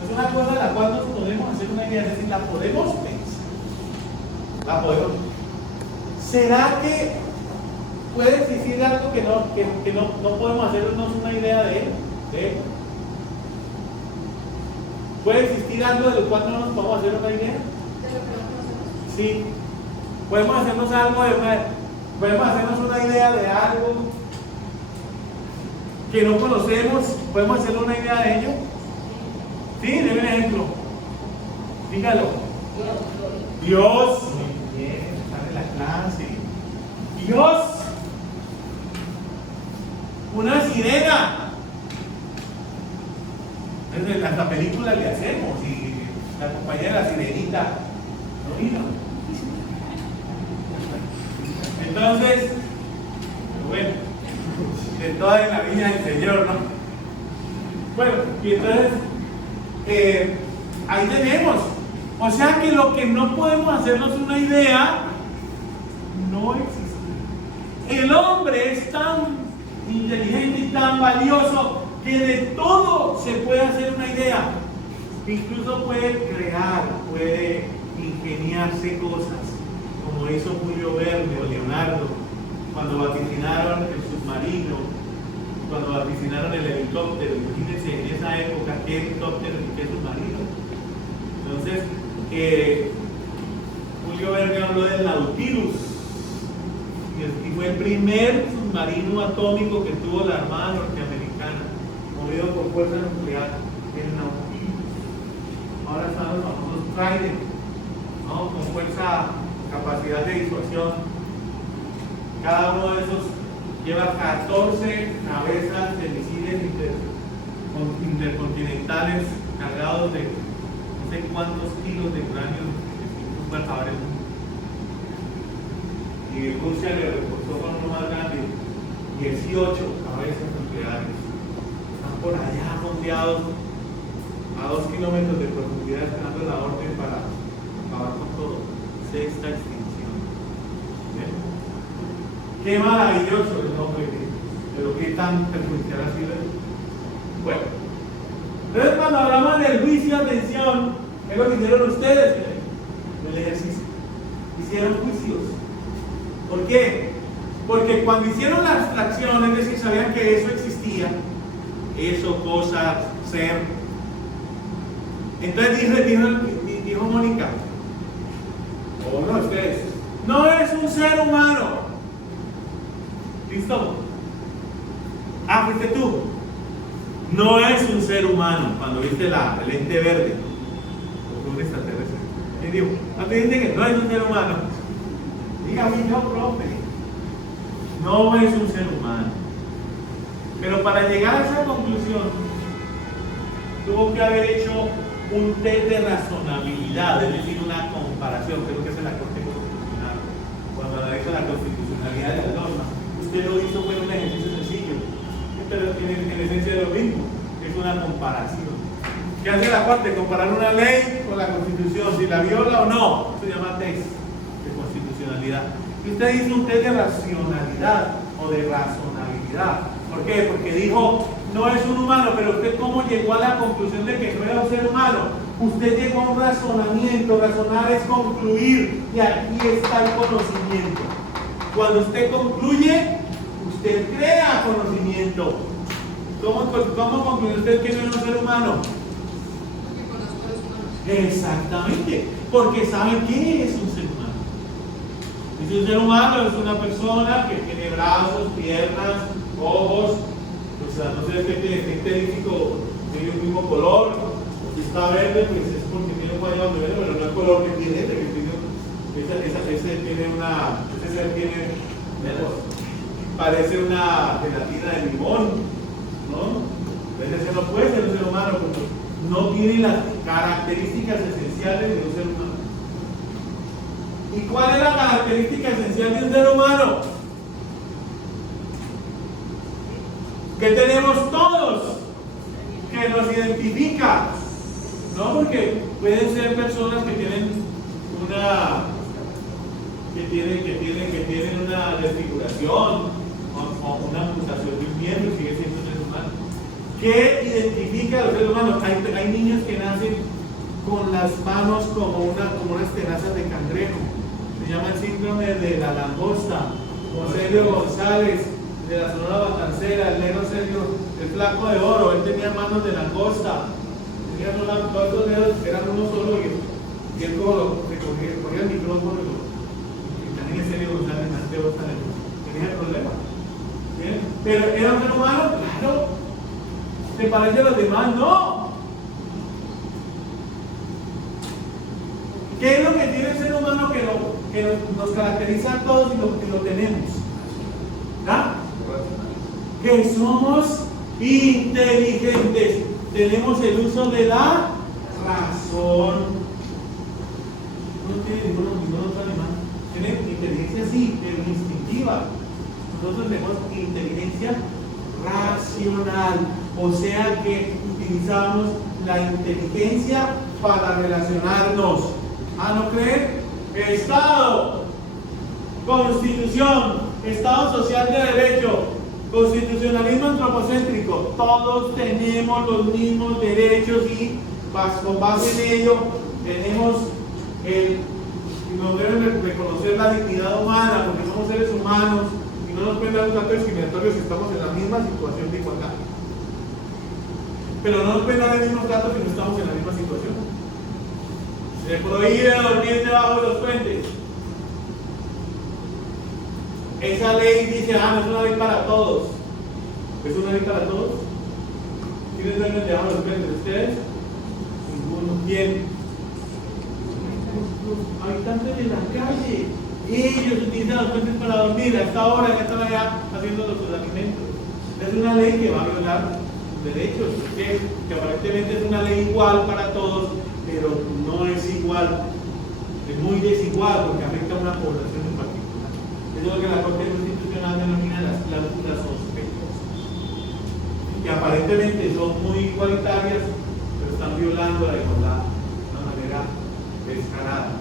Es una cosa de la cual nos podemos hacer una idea, es decir, la podemos pensar. La podemos. ¿Será que puede existir algo que no podemos hacernos una idea de él? ¿Puede existir algo de lo cual no nos podemos hacer una idea? Sí. Podemos hacernos una idea de algo que no conocemos. ¿Podemos hacer una idea de ello? Sí, déme un ejemplo. Dígalo. Dios. Muy bien, está en la clase. Dios. Una sirena. Hasta película le hacemos y la compañera la sirenita no vino. Entonces, bueno, de toda en la viña del Señor, ¿no? Bueno, y entonces ahí tenemos. O sea que lo que no podemos hacernos una idea no existe. El hombre es tan inteligente y tan valioso que de todo se puede hacer una idea. Incluso puede crear, puede ingeniarse cosas, como hizo Julio Verne o Leonardo cuando vaticinaron el submarino, cuando vaticinaron el helicóptero. Imagínense en esa época qué helicóptero y qué submarino. Entonces, Julio Verne habló del Nautilus y fue el primer submarino atómico que tuvo la Armada Norteamericana, movido por fuerza nuclear, el Nautilus. Ahora están los famosos Trident, ¿no? Con fuerza, capacidad de disuasión. Cada uno de esos lleva 14 cabezas de misiles intercontinentales cargados de no sé cuántos kilos de uranio super acabar el mundo. Y Rusia le reportó con uno más grande 18 cabezas nucleares. Están por allá bombeados a 2 kilómetros de profundidad esperando la orden para acabar con todo. Sexta extinción. ¿Ven? Qué maravilloso el nombre de Dios. Pero qué tan perjudicial ha sido eso. Bueno, entonces cuando hablamos del juicio, atención, es lo que hicieron ustedes en el ejercicio. Hicieron juicios. ¿Por qué? Porque cuando hicieron la abstracción, es decir, sabían que eso existía, eso, cosa, ser. Entonces dijo Mónica, o no, ustedes, no es un ser humano. ¿Listo? Ah, fuiste tú. No es un ser humano. Cuando viste el ente verde, o fue un extraterrestre. Y dijo, a ti dicen que no es un ser humano. Dígame yo, profe. No es un ser humano. Pero para llegar a esa conclusión, tuvo que haber hecho un test de razonabilidad, es decir, una comparación, creo que es en la Corte Constitucional. Cuando analiza la constitucionalidad de la norma, usted lo hizo fue un ejercicio sencillo, pero en esencia de lo mismo, es una comparación. ¿Qué hace la Corte? Comparar una ley con la Constitución, si la viola o no, se llama test de constitucionalidad. Y usted hizo un test de racionalidad o de razonabilidad. ¿Por qué? Porque dijo, no es un humano, pero usted cómo llegó a la conclusión de que no era un ser humano. Usted llegó a un razonamiento, razonar es concluir, y aquí está el conocimiento. Cuando usted concluye, usted crea conocimiento. ¿Cómo concluye usted que no es un ser humano? Exactamente, porque sabe qué es un ser humano. Es un ser humano, es una persona que tiene brazos, piernas, ojos, o sea, no sé qué idéntico, tiene el mismo color, si está verde, pues es porque tiene un guayabo verde, pero no el color que tiene, ese ser tiene, parece una gelatina de limón, ¿no? Ese ser no puede ser un ser humano, porque no tiene las características esenciales de un ser humano. ¿Y cuál es la característica esencial de un ser humano? Que tenemos todos, que nos identifica, ¿no? Porque pueden ser personas que tienen una desfiguración o una amputación de un miembro y sigue siendo un ser humano. ¿Qué identifica a los seres humanos? Hay niños que nacen con las manos como unas tenazas de cangrejo. Se llama el síndrome de la langosta. Sergio González, de la Sonora Matancera, el negro Sergio, el flaco de oro, él tenía manos de langosta. Tenía todos los dedos, eran uno solo y él como corría el micrófono y también es Sergio González, tenía el problema. ¿Bien? Pero era un ser humano, claro. ¿Te parece a los demás? No. ¿Qué es lo que tiene el ser humano que nos caracteriza a todos y lo tenemos? ¿verdad? Que somos inteligentes. Tenemos el uso de la razón. No tiene ningún otro animal. Tiene inteligencia sí, pero instintiva. Nosotros tenemos inteligencia racional. O sea que utilizamos la inteligencia para relacionarnos. ¿Ah, no creen? Estado, Constitución, Estado social de derecho, constitucionalismo antropocéntrico. Todos tenemos los mismos derechos y con base en ello tenemos nos deben reconocer la dignidad humana porque somos seres humanos y no nos pueden dar un trato discriminatorio si estamos en la misma situación de igualdad. Pero no nos pueden dar el mismo trato si no estamos en la misma situación. Se prohíbe dormir debajo de los puentes. Esa ley dice, no es una ley para todos. ¿Es una ley para todos? ¿Quiénes duermen debajo de los puentes? ¿Ustedes? Ninguno. ¿Quién? Los habitantes de la calle. Ellos utilizan los puentes para dormir. A esta hora ya están allá haciendo los alimentos. Es una ley que va a violar sus derechos, que aparentemente es una ley igual para todos, pero no es igual, es muy desigual porque afecta a una población en particular. Eso es lo que la Corte Constitucional denomina las cláusulas sospechosas, que aparentemente son muy igualitarias, pero están violando la igualdad de una manera descarada.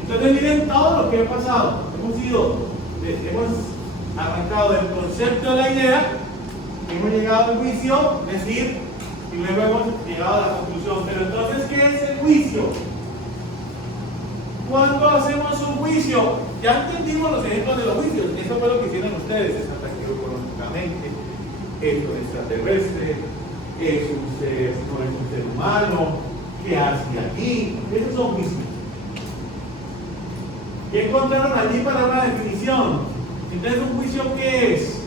Entonces miren todo lo que ha pasado. Hemos arrancado del concepto de la idea, hemos llegado al juicio, decir, y luego hemos llegado a la conclusión. Pero entonces, ¿qué es el juicio? ¿Cuándo hacemos un juicio? Ya entendimos los ejemplos de los juicios. Eso fue lo que hicieron ustedes. Es ataque económicamente, es un extraterrestre, es un ser, no es un ser humano, ¿qué hace aquí? Esos son juicios. ¿Qué encontraron allí para una definición? Entonces, ¿un juicio qué es?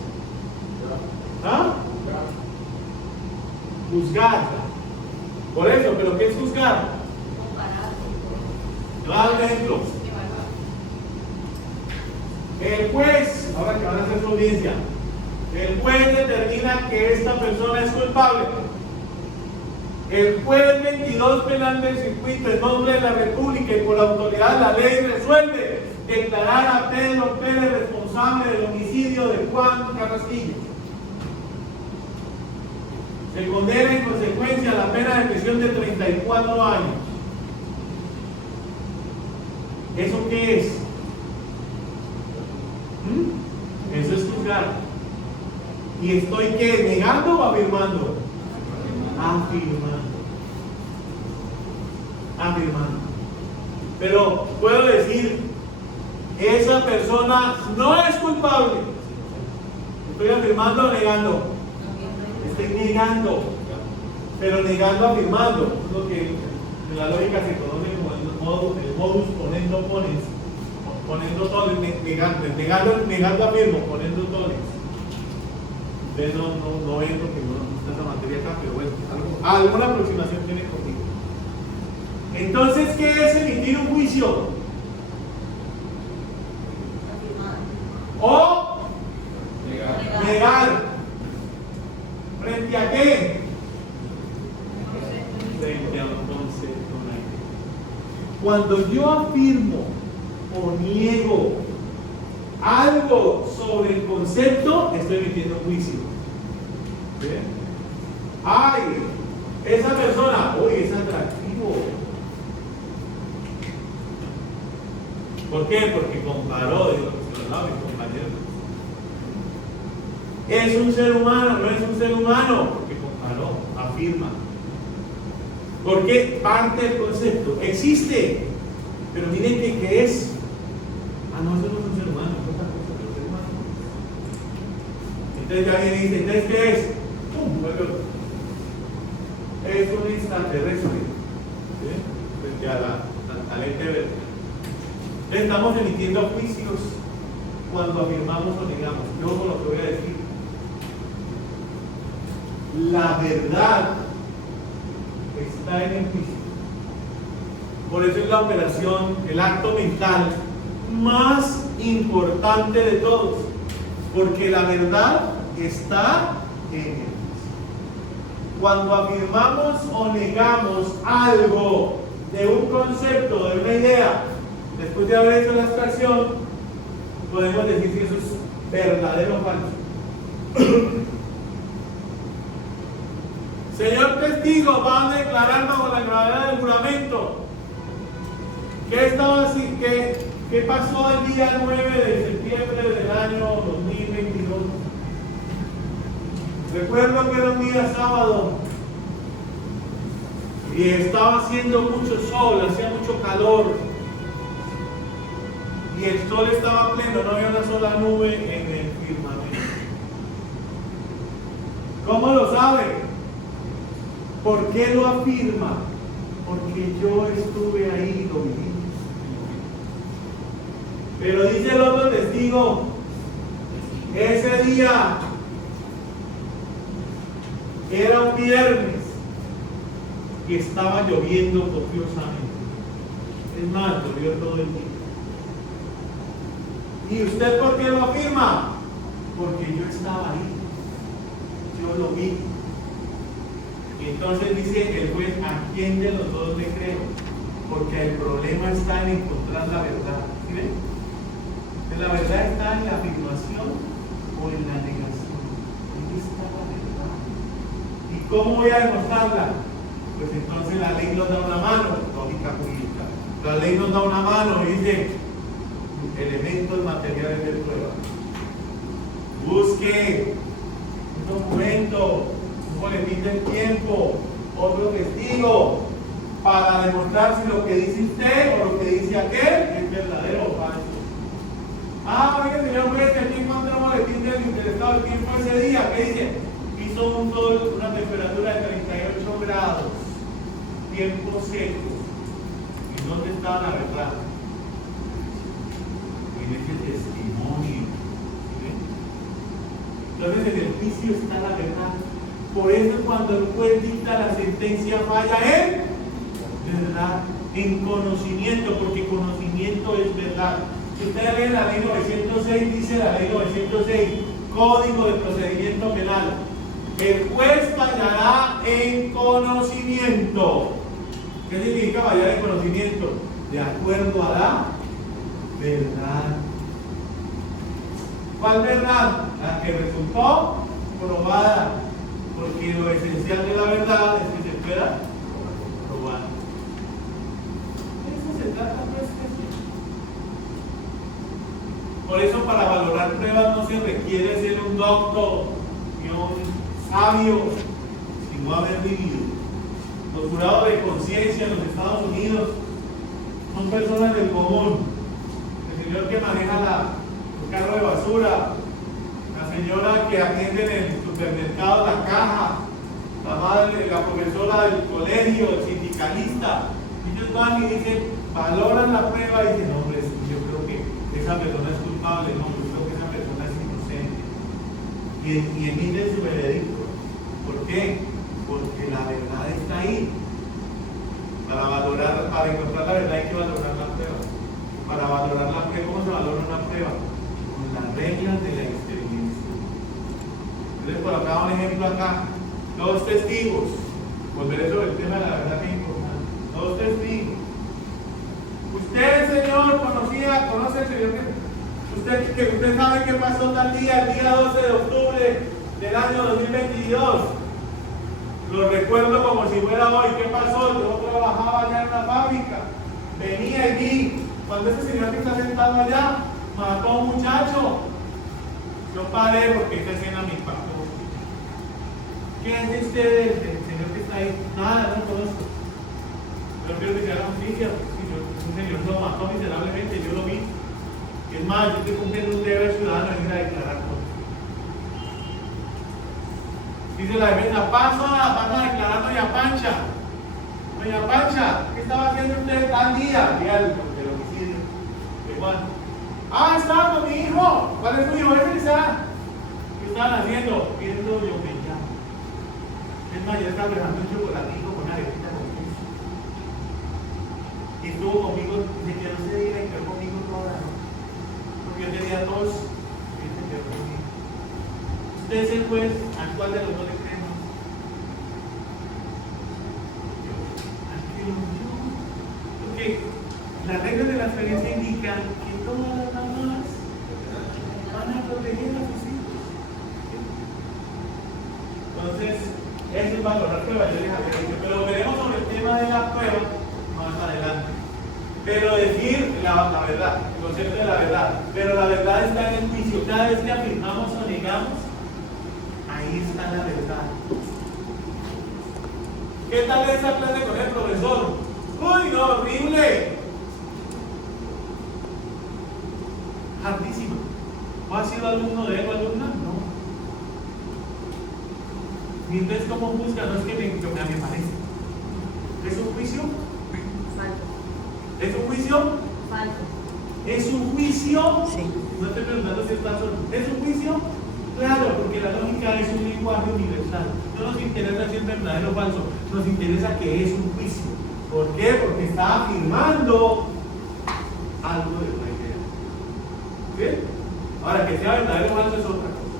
¿Ah? Juzgar. Por eso, ¿pero qué es juzgar? Te voy a dar un ejemplo. El juez, ahora que van a hacer su audiencia, el juez determina que esta persona es culpable. El juez 22 penal del circuito, en nombre de la República y por autoridad de la ley, resuelve declarar a Pedro Pérez responsable del homicidio de Juan Carrasquillo. Se condena en consecuencia a la pena de prisión de 34 años. ¿Eso qué es? Eso es juzgar. ¿Y estoy qué? ¿Negando o afirmando? Afirmando. Pero puedo decir, esa persona no es culpable. ¿Estoy afirmando o negando? Estoy negando. Pero negando, afirmando. Es lo que en la lógica se conoce como el modus ponendo pones. Poniendo toles, negando afirmo, poniendo toles. Ustedes no ven porque no está esa materia acá, pero bueno, alguna aproximación tiene conmigo. Entonces, ¿qué es emitir un juicio? O negar. ¿Frente a qué? Frente a un concepto. Cuando yo afirmo o niego algo sobre el concepto, estoy emitiendo un juicio. ¿Bien? Ay, esa persona, uy, es atractivo. ¿Por qué? Porque comparó, digo, mis compañeros. ¿Es un ser humano? ¿No es un ser humano? Porque comparó, afirma. Porque parte del concepto existe, pero miren que es. No, eso no es un ser humano, es otra cosa, pero ser humano. Entonces ya viene y dice, ¿entonces qué es? ¡Pum! Es un extraterrestre. ¿Sí? Frente a la lente verde. Estamos emitiendo juicios cuando afirmamos o negamos. Yo con lo que voy a decir. La verdad está en el juicio. Por eso es la operación, el acto mental más importante de todos, porque la verdad está en el juicio. Cuando afirmamos o negamos algo de un concepto, de una idea, después de haber hecho la abstracción, podemos decir si eso es verdadero o falso. Señor testigo, van a declarar bajo la gravedad del juramento. ¿Qué estaba así? ¿Qué pasó el día 9 de septiembre del año 2022? Recuerdo que era un día sábado y estaba haciendo mucho sol, hacía mucho calor y el sol estaba pleno, no había una sola nube en el firmamento. ¿Cómo lo sabe? ¿Por qué lo afirma? Porque yo estuve ahí y lo viví. Pero dice el otro testigo, ese día era un viernes y estaba lloviendo copiosamente. Es más, llovió todo el día. ¿Y usted por qué lo afirma? Porque yo estaba ahí, yo lo vi. Y entonces dice el juez, ¿a quién de los dos le creo? Porque el problema está en encontrar la verdad. ¿Sí ven? Que la verdad está en la afirmación o en la negación. ¿Dónde está la verdad? ¿Y cómo voy a demostrarla? Pues entonces la ley nos da una mano, lógica jurídica. La ley nos da una mano y dice elementos materiales de prueba. Busque un documento, un boletín del tiempo, otro testigo, para demostrar si lo que dice usted o lo que dice aquel es verdadero o falso. Oiga, señor juez, que aquí encontró un boletín del interesado del tiempo ese día. ¿Qué dice? Hizo un sol, una temperatura de 38 grados, tiempo seco. ¿Y dónde estaba la verdad? En ese testimonio. Entonces en el juicio está la verdad. Por eso cuando el juez dicta la sentencia falla en verdad, en conocimiento, porque conocimiento es verdad. Si ustedes leen la ley 906, dice la ley 906, Código de Procedimiento Penal, el juez fallará en conocimiento. ¿Qué significa fallar en conocimiento? De acuerdo a la verdad. ¿Cuál verdad? La que resultó probada, porque lo esencial de la verdad es que se pueda probar. Eso se trata, pues. Por eso, para valorar pruebas no se requiere ser un doctor ni un sabio, sino haber vivido. Los jurados de conciencia en los Estados Unidos son personas del común. El señor que maneja el carro de basura, la señora que atiende en el supermercado la caja, la madre, la profesora del colegio, el sindicalista. Ellos van y dicen, valoran la prueba y dicen, hombre, yo creo que esa persona es culpable, no, yo creo que esa persona es inocente. Y emiten su veredicto. ¿Por qué? Porque la verdad está ahí. Para encontrar la verdad hay que valorar la prueba. Para valorar la prueba, ¿cómo se valora una prueba? Con las reglas de la experiencia. Entonces colocaba un ejemplo acá. Dos testigos. Volveré sobre el tema de la verdad que es importante. Dos testigos. Usted, señor, conoce al señor que usted sabe qué pasó tal día, el día 12 de octubre del año 2022. Lo recuerdo como si fuera hoy. ¿Qué pasó? Yo trabajaba allá en la fábrica. Venía y vi cuando ese señor que está sentado allá mató a un muchacho. Yo paré porque esa escena me impactó. ¿Qué es usted del señor que está ahí? Nada, no conozco. Yo quiero que se haga justicia. Un señor lo mató miserablemente, yo lo vi. Es más, yo estoy cumpliendo un deber ciudadano en ir a declarar cosas. Dice la defensa, pasa a declarar a Doña Pancha. Doña Pancha, ¿qué estaba haciendo usted tal día? Día del homicidio. Igual. Estaba con mi hijo. ¿Cuál es su hijo? Ese está. ¿Qué estaban haciendo? Viendo yo me llamo. Es más, yo estaba dejando un chocolatito con una arequita con queso. Y estuvo conmigo, dice que no se diga y quedó conmigo toda la noche. Porque yo tenía tos y se quedó conmigo. Usted es el juez, ¿al cual de los dos le creemos? Porque las reglas de la experiencia indican que todas las mamás van a proteger a sus hijos. Entonces, eso es valorar pruebas. Yo les pero veremos sobre el tema de la prueba más adelante. Pero decir la verdad, el concepto de la verdad. Pero la verdad está en el juicio. Cada vez que afirmamos o negamos, ahí está la verdad. ¿Qué tal esa clase con el profesor? ¡Uy, no, horrible! Hartísimo. ¿O ha sido alumno de él o alumna? No. Y entonces, ¿cómo juzga? No es que me parece. ¿Es un juicio? ¿Es un juicio? Falso. ¿Es un juicio? Sí. No estoy preguntando si está solo. ¿Es un juicio? Claro, porque la lógica es un lenguaje universal. No nos interesa si es verdadero o falso, nos interesa que es un juicio. ¿Por qué? Porque está afirmando algo de una idea. ¿Sí? Ahora, que sea verdadero o falso es otra cosa.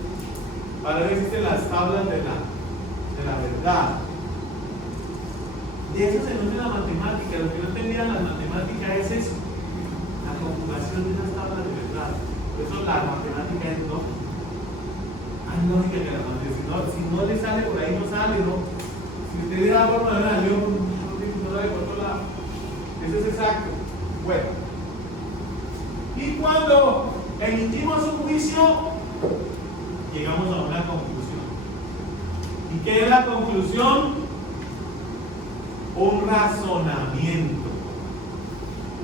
Para eso existen las tablas de la verdad. De eso se nutre la matemática. Los que no entendían las matemáticas es eso, la conjugación de esas tablas de verdad. Por eso la matemática es lógica. Hay lógica que la matemática, si no le sale por ahí, no sale, ¿no? Si usted le da forma de ver, yo no sale por otro lado. Eso es exacto. Bueno. Y cuando emitimos un juicio, llegamos a una conclusión. ¿Y qué es la conclusión? Un razonamiento.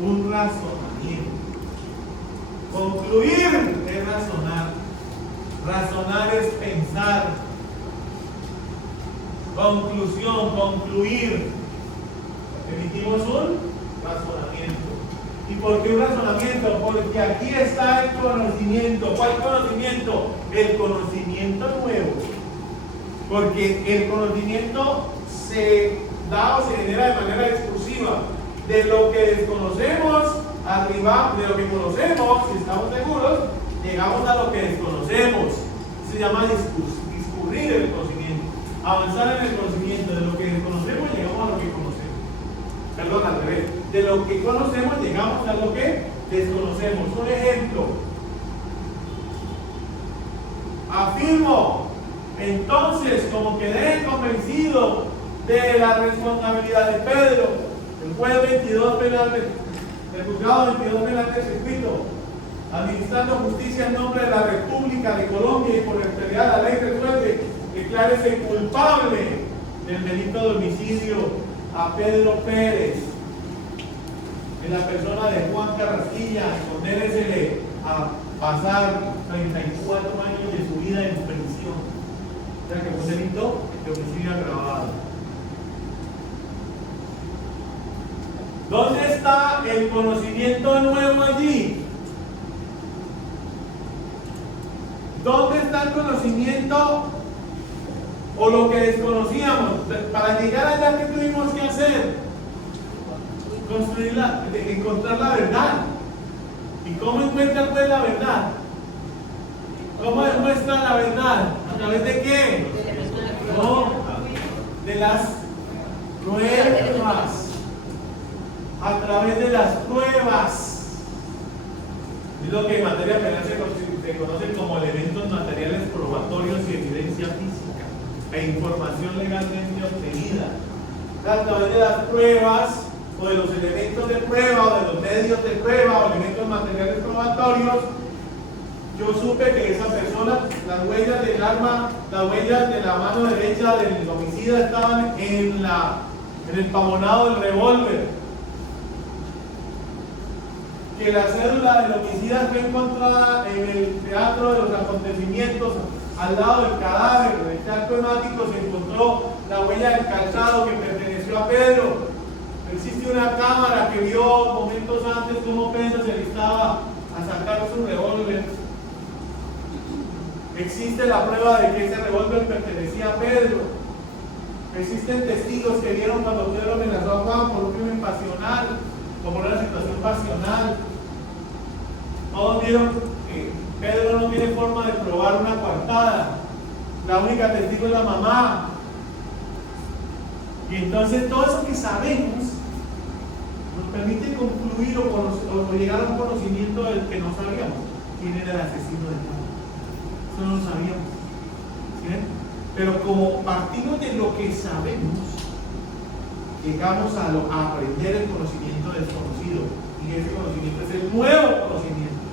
Un razonamiento. Concluir es razonar. Razonar es pensar. Conclusión, concluir. Emitimos un razonamiento. ¿Y por qué un razonamiento? Porque aquí está el conocimiento. ¿Cuál conocimiento? El conocimiento nuevo. Porque el conocimiento se da o se genera de manera exclusiva. De lo que desconocemos, arriba, de lo que conocemos, si estamos seguros, llegamos a lo que desconocemos. Se llama discurrir el conocimiento. Avanzar en el conocimiento. De lo que desconocemos, llegamos a lo que conocemos. Perdón, al revés. De lo que conocemos, llegamos a lo que desconocemos. Un ejemplo. Afirmo, entonces, como quedé convencido de la responsabilidad de Pedro, el juez 22 penal del juzgado 22 penal del circuito, administrando justicia en nombre de la República de Colombia y por autoridad de la ley resuelve, declárese culpable del delito de homicidio a Pedro Pérez, en la persona de Juan Carrasquilla, y condénesele a pasar 34 años de su vida en prisión. O sea que fue un delito de homicidio agravado. ¿Dónde está el conocimiento nuevo allí? ¿Dónde está el conocimiento o lo que desconocíamos? Para llegar allá, ¿qué tuvimos que hacer? Encontrar la verdad. ¿Y cómo encuentra el juez la verdad? ¿Cómo demuestra la verdad? ¿A través de qué? No, de las pruebas. A través de las pruebas. Es lo que en materia penal se conoce como elementos materiales probatorios y evidencia física e información legalmente obtenida. A través de las pruebas o de los elementos de prueba o de los medios de prueba o elementos materiales probatorios, yo supe que esa persona, las huellas del arma, las huellas de la mano derecha del homicida estaban en el pavonado del revólver. Que la cédula del homicida fue encontrada en el teatro de los acontecimientos, al lado del cadáver. En este acto hemático se encontró la huella del calzado que perteneció a Pedro. Existe una cámara que vio momentos antes cómo Pedro se alistaba a sacar su revólver. Existe la prueba de que ese revólver pertenecía a Pedro. Existen testigos que vieron cuando Pedro amenazó a Juan por un crimen pasional o por una situación pasional. Todos vieron que Pedro no tiene forma de probar una coartada. La única testigo es la mamá. Y entonces todo eso que sabemos nos permite concluir o llegar a un conocimiento del que no sabíamos. ¿Quién era el asesino de Juan? Eso no lo sabíamos. ¿Sí? Pero como partimos de lo que sabemos, llegamos a aprender el conocimiento desconocido. Y ese conocimiento es el nuevo conocimiento.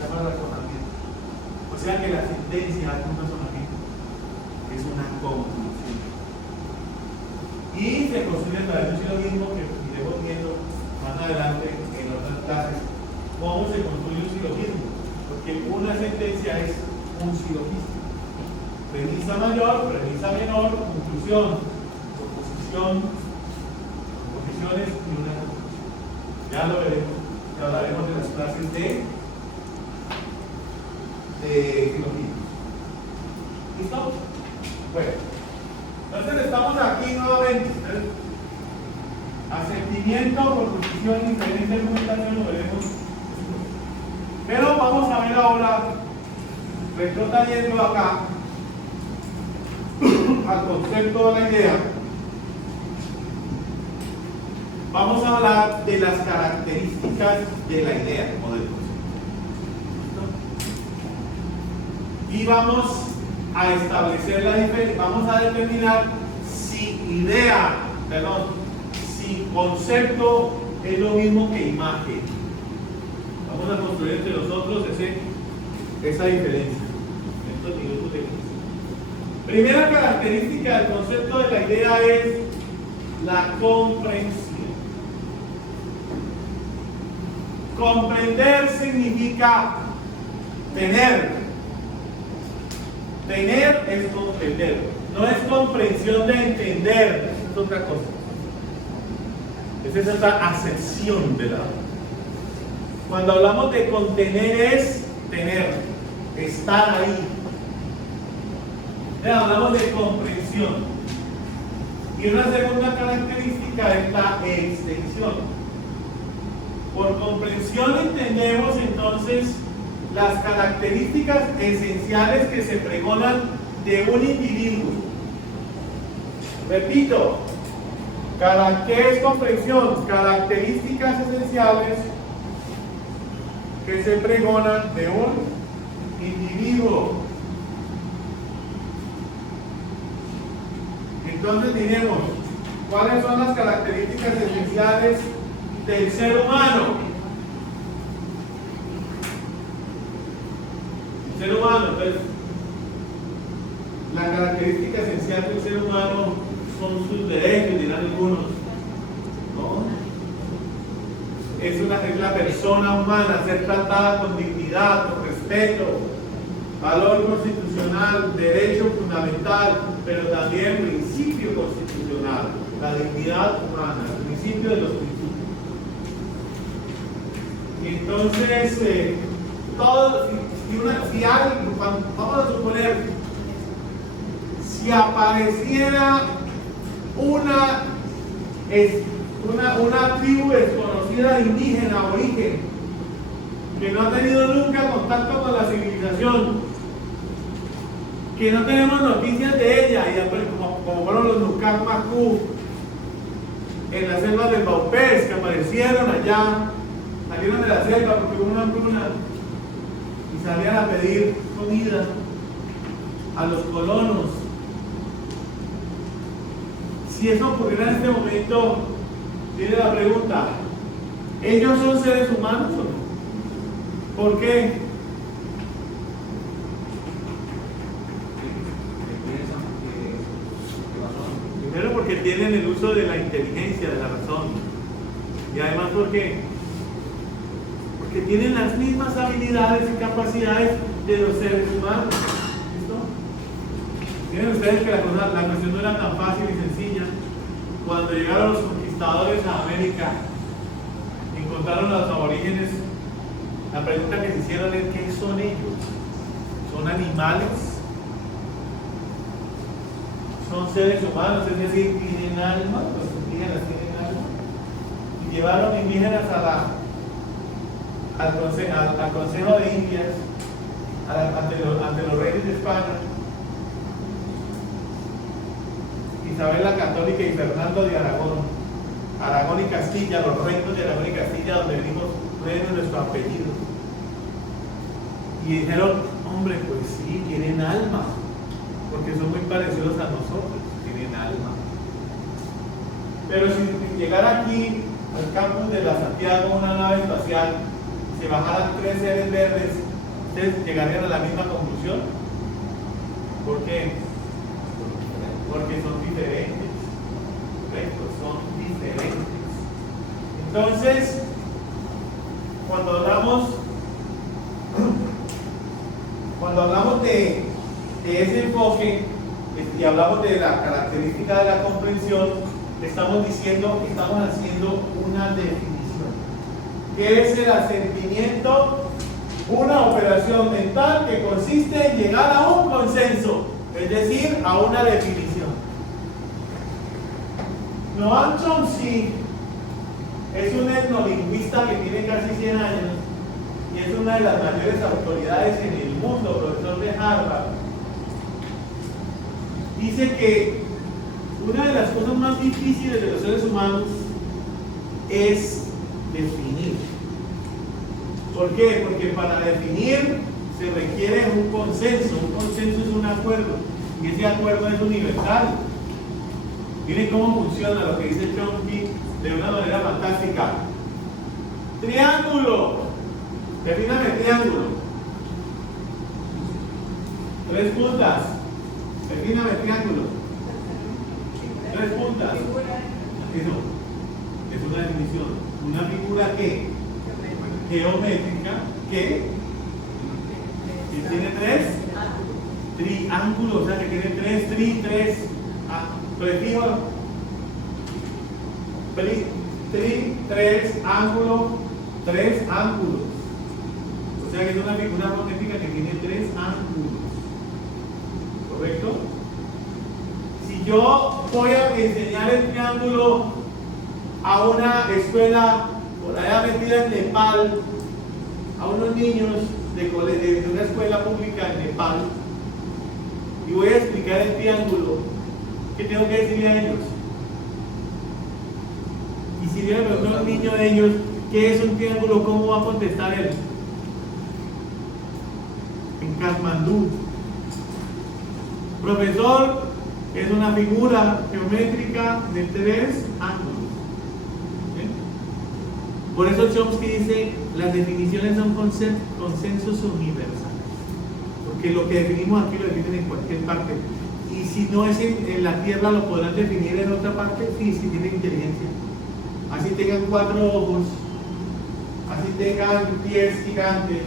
Se llama razonamiento. O sea que la sentencia de un razonamiento es una conclusión. Y se construye a través de un silogismo que iremos viendo más adelante en otras clases. ¿Cómo se construye un silogismo? Porque una sentencia es un silogismo. Premisa mayor, premisa menor, conclusión, proposición, proposiciones y una conclusión. Ya lo veremos, ya hablaremos de las clases de silogismo. ¿Listo? Bueno, entonces estamos aquí nuevamente. Asentimiento, proposición, diferente argumentación, lo veremos. Pero vamos a ver ahora, retrocediendo acá al concepto de la idea. vamos a hablar de las características de la idea o del concepto. Y vamos a establecer la diferencia, vamos a determinar si si concepto es lo mismo que imagen. Vamos a construir entre nosotros esa diferencia. Estos minutos de primera característica del concepto de la idea es la comprensión. Comprender significa tener. Tener es comprender. No es comprensión de entender. Es otra cosa. Esa es otra acepción de la. Cuando hablamos de contener es tener, estar ahí. Hablamos de comprensión. Y una segunda característica es la extensión. Por comprensión entendemos entonces las características esenciales que se pregonan de un individuo. Repito, ¿qué es comprensión? Características esenciales que se pregonan de un individuo. Entonces diremos, ¿cuáles son las características esenciales del ser humano? El ser humano, entonces, la característica esencial del ser humano son sus derechos, dirán algunos, ¿no? Es la persona humana, ser tratada con dignidad, con respeto, valor constitucional, derecho fundamental, pero también principio constitucional, la dignidad humana, el principio de los principios. Y entonces, si alguien, vamos a suponer, si apareciera una tribu desconocida indígena, aborigen, que no ha tenido nunca contacto con la civilización, que no tenemos noticias de ella, como fueron los Nucar Macú en las selvas del Baupés, que aparecieron allá, salieron de la selva porque hubo una hambruna y salían a pedir comida a los colonos. Si eso ocurriera en este momento, tiene la pregunta: ¿ellos son seres humanos o no? ¿Por qué? Primero porque tienen el uso de la inteligencia, de la razón. Y además porque tienen las mismas habilidades y capacidades de los seres humanos. ¿Listo? Miren ustedes que la cuestión no era tan fácil y sencilla. Cuando llegaron los conquistadores a América, encontraron a los aborígenes. La pregunta que se hicieron es: ¿qué son ellos? ¿Son animales? ¿Son seres humanos? Es decir, ¿tienen alma? Los indígenas tienen alma. Y llevaron indígenas al Consejo de Indias, ante los reyes de España, Isabel la Católica y Fernando de Aragón y Castilla, los reinos de Aragón y Castilla, donde venimos nuestro apellido. Y dijeron: hombre, pues sí, tienen alma, porque son muy parecidos a nosotros, tienen alma. Pero si llegara aquí al campus de la Santiago una nave espacial, se bajaran 3 seres verdes, ¿ustedes llegarían a la misma conclusión? ¿Por qué? Porque son diferentes. ¿Correcto? Son diferentes. Entonces, cuando hablamos de ese enfoque y hablamos de la característica de la comprensión, estamos haciendo una definición. ¿Qué es el asentimiento? Una operación mental que consiste en llegar a un consenso, es decir, a una definición. Noam Chomsky es un etnolingüista que tiene casi 100 años y es una de las mayores autoridades en el mundo, profesor de Harvard. Dice que una de las cosas más difíciles de los seres humanos es definir. ¿Por qué? Porque para definir se requiere un consenso. Un consenso es un acuerdo. Y ese acuerdo es universal. Miren cómo funciona lo que dice Chomsky de una manera fantástica. Triángulo. Defíname triángulo. 3 puntas. Defíname triángulo. 3 puntas. Eso. Es una definición. Una figura que geométrica que tiene 3 triángulos, o sea que tiene 3 prefijo 3 ángulos, 3 ángulos, o sea que es una figura geométrica que tiene 3 ángulos, ¿correcto? Si yo voy a enseñar el triángulo a una escuela por allá metida en Nepal, a unos niños de una escuela pública en Nepal, y voy a explicar el triángulo, ¿qué tengo que decirle a ellos? Y si le pregunto a un niño de ellos qué es un triángulo, ¿cómo va a contestar él? En Katmandú. Profesor, es una figura geométrica de 3 ángulos. Por eso Chomsky dice, las definiciones son consensos universales. Porque lo que definimos aquí lo definen en cualquier parte. Y si no es en la Tierra, lo podrán definir en otra parte, sí, si tienen inteligencia. Así tengan 4 ojos, así tengan pies gigantes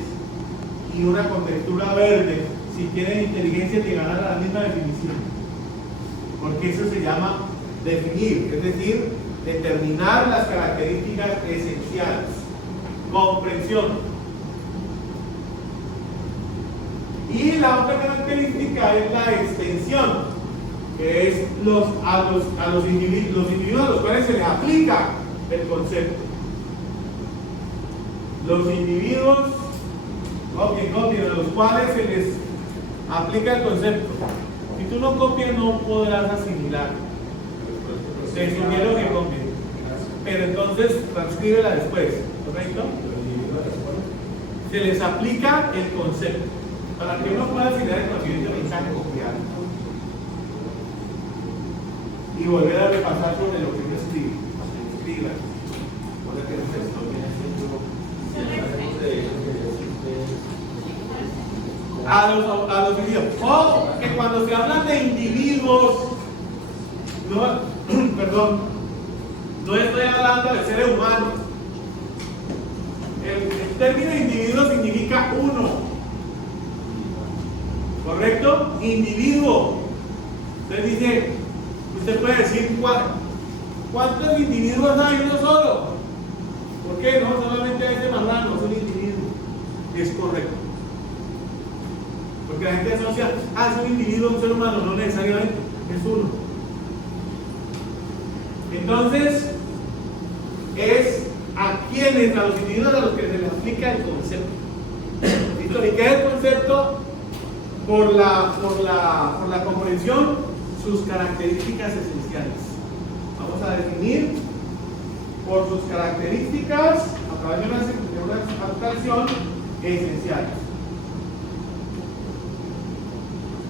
y una contextura verde, si tienen inteligencia llegarán a la misma definición. Porque eso se llama definir, es decir, determinar las características esenciales. Comprensión. Y la otra característica es la extensión, que es a los individuos a los cuales se les aplica el concepto. Los individuos, copien, a los cuales se les aplica el concepto. Si tú no copias, no podrás asimilar. Te sugiero que copies. Pero entonces transcríbela después, ¿correcto? Se les aplica el concepto. Para que uno pueda asimilar el conocimiento necesita copiar. Y volver a repasar sobre lo que uno escribe. Escriba. Que el texto viene siendo a los individuos. O que cuando se habla de individuos, no estoy hablando de seres humanos. El término individuo significa uno. ¿Correcto? Individuo. Usted dice, usted puede decir ¿cuántos individuos hay? Uno solo. ¿Por qué? No solamente hay ese marrano, es un individuo. Es correcto. Porque la gente asocia, es un individuo, un ser humano, no necesariamente, es uno. Entonces, es a los individuos a los que se les aplica el concepto. ¿Listo? ¿Y qué es el concepto? Por la comprensión, sus características esenciales. Vamos a definir por sus características, a través de una abstracción, esenciales.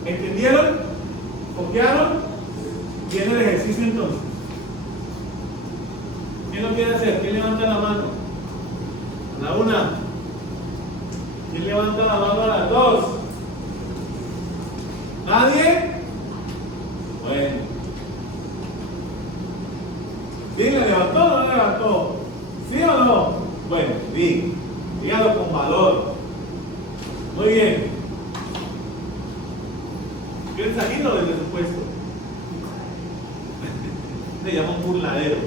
¿Entendieron? ¿Copiaron? Viene el ejercicio entonces. ¿Quién lo quiere hacer? ¿Quién levanta la mano? A la 1. ¿Quién levanta la mano a las 2? ¿Nadie? Bueno. ¿Quién la levantó o no la levantó? ¿Sí o no? Bueno, dígalo con valor. Muy bien. ¿Quieres salirlo del presupuesto? Se llama un burladero.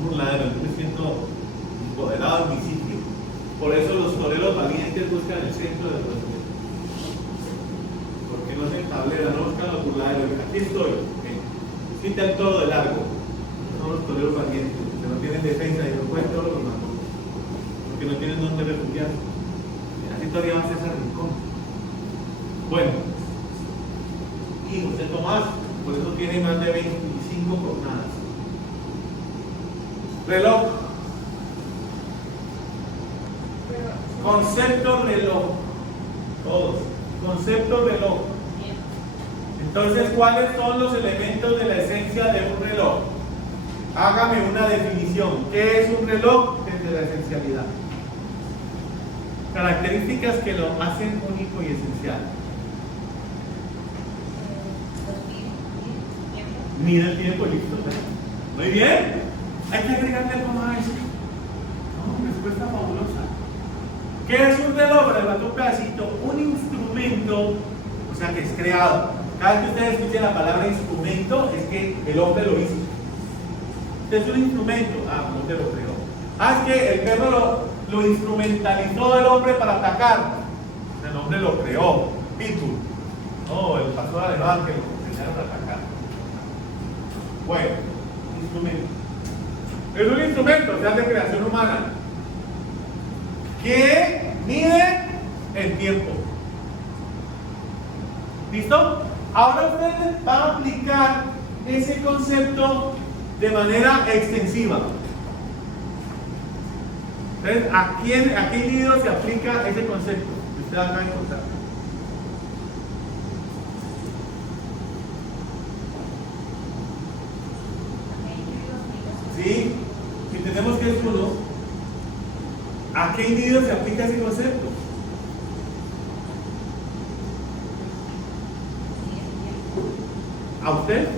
Yo me siento empoderado en mi sitio. Por eso los toreros valientes buscan el centro del presupuesto. Porque no se tableran, no buscan los burladeros. Aquí estoy. Pinta el toro de largo. Son los toreros valientes, que no tienen defensa y no pueden todos los malos. Porque no tienen dónde refugiarse. Así todavía va a ser ese rincón. Bueno. Y José Tomás, por eso tiene más de 25 jornadas. Reloj. Concepto reloj. Todos. Concepto reloj. Entonces, ¿cuáles son los elementos de la esencia de un reloj? Hágame una definición. ¿Qué es un reloj desde la esencialidad? Características que lo hacen único y esencial. Mide el tiempo, listo. Muy bien. Hay que agregarle algo más. No, respuesta fabulosa. ¿Qué es un reloj? Para un pedacito, un instrumento, o sea, que es creado. Cada vez que ustedes escuchen la palabra instrumento, es que el hombre lo hizo. Es un instrumento. Ah, el hombre lo creó. Ah, es que el perro lo instrumentalizó el hombre para atacar. El hombre lo creó. Pitbull. No, el pastor alemán que lo enseñaron para atacar. Bueno, instrumento. Es un instrumento, o sea, de creación humana, que mide el tiempo. ¿Listo? Ahora usted va a aplicar ese concepto de manera extensiva. Entonces, ¿a qué individuo se aplica ese concepto que usted acaba de encontrar? ¿Sí? Si entendemos que es uno, ¿a qué individuo se aplica ese concepto? ¿A usted?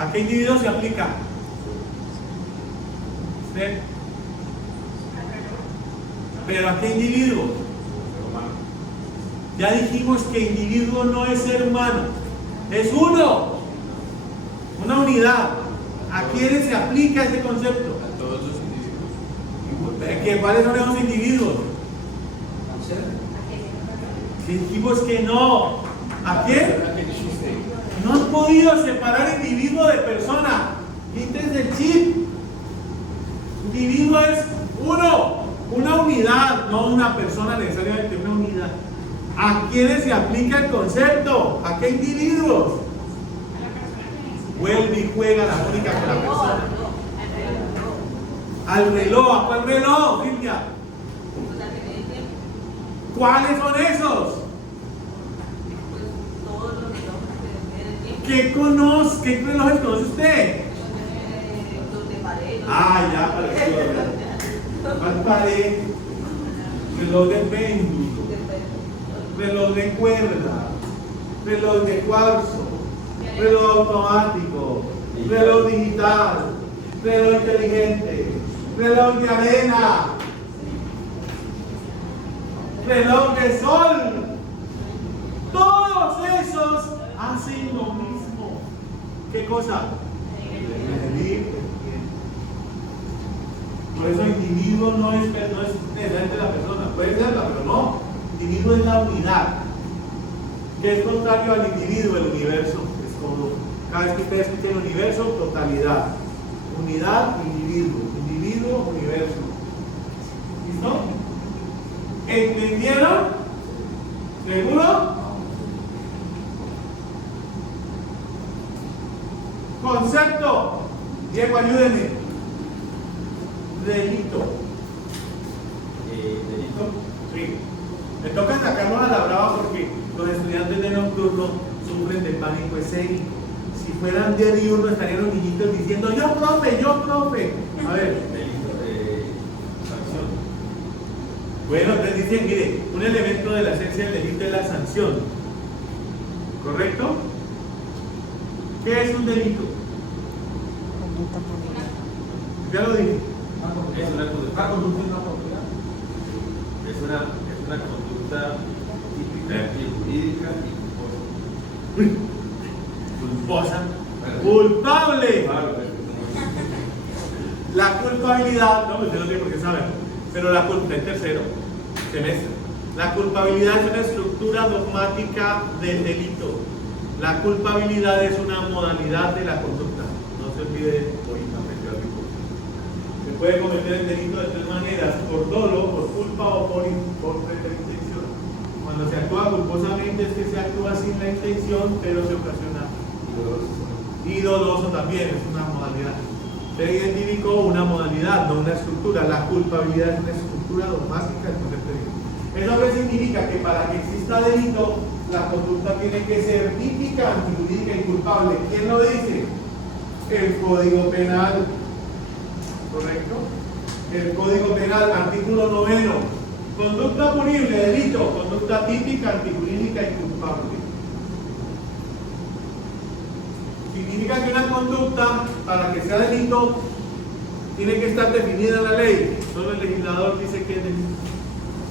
¿A qué individuo se aplica? ¿Usted? ¿Pero a qué individuo? Ya dijimos que individuo no es ser humano, es uno, una unidad. ¿A quiénes se aplica este concepto? A todos los individuos. ¿Cuáles son esos individuos? Dijimos que no. ¿A quién? No han podido separar individuo de persona. Quítense el chip. Individuo es uno, una unidad, no una persona necesariamente, una unidad. ¿A quiénes se aplica el concepto? ¿A qué individuos? Vuelve y juega la única con la persona. Al reloj. ¿A cuál reloj, Silvia? ¿Cuáles son esos? ¿Qué relojes conoce usted? Ah, ya apareció. ¿Cuál pared? Reloj de péndulo, reloj de cuerda, reloj de cuarzo, reloj automático, reloj digital, reloj inteligente, reloj de arena, reloj de sol. Todos esos hacen lo mismo. ¿Qué cosa? Medir el tiempo. Por eso individuo no es necesariamente la persona, puede serla, pero no. Individuo es la unidad, que es contrario al individuo, el universo. Es todo. Cada vez que ustedes escuchen universo, totalidad. Unidad, individuo, universo. ¿Listo? ¿Entendieron? ¿Seguro? Concepto. Diego, ayúdenme. Delito. ¿Delito? Sí. Me toca sacarnos a la brava porque los estudiantes de nocturno sufren de pánico escénico. Si fueran de diurno estarían los niñitos diciendo yo profe. A ver. Delito de sanción. Bueno, entonces dicen, mire, un elemento de la esencia del delito es la sanción. ¿Correcto? ¿Qué es un delito? Ya lo dije. Es una conducta típica y jurídica y Culposa. Culpable. La culpabilidad, no, usted no tiene por qué saber, pero la culpa en tercero semestre. La culpabilidad es una estructura dogmática del delito. La culpabilidad es una modalidad de la conducta. No se olvide hoy también. Se puede cometer el delito de tres maneras: por dolo, por culpa o por intención. Cuando se actúa culposamente es que se actúa sin la intención, pero se ocasiona. Y doloso también es una modalidad. Se identificó una modalidad, no una estructura. La culpabilidad es una estructura dogmática del concepto de delito. Eso que significa que para que exista delito, la conducta tiene que ser típica, antijurídica y culpable. ¿Quién lo dice? El Código Penal. ¿Correcto? El Código Penal, artículo 9. Conducta punible, delito, conducta típica, antijurídica y culpable. Significa que una conducta, para que sea delito, tiene que estar definida en la ley. Solo el legislador dice que es delito.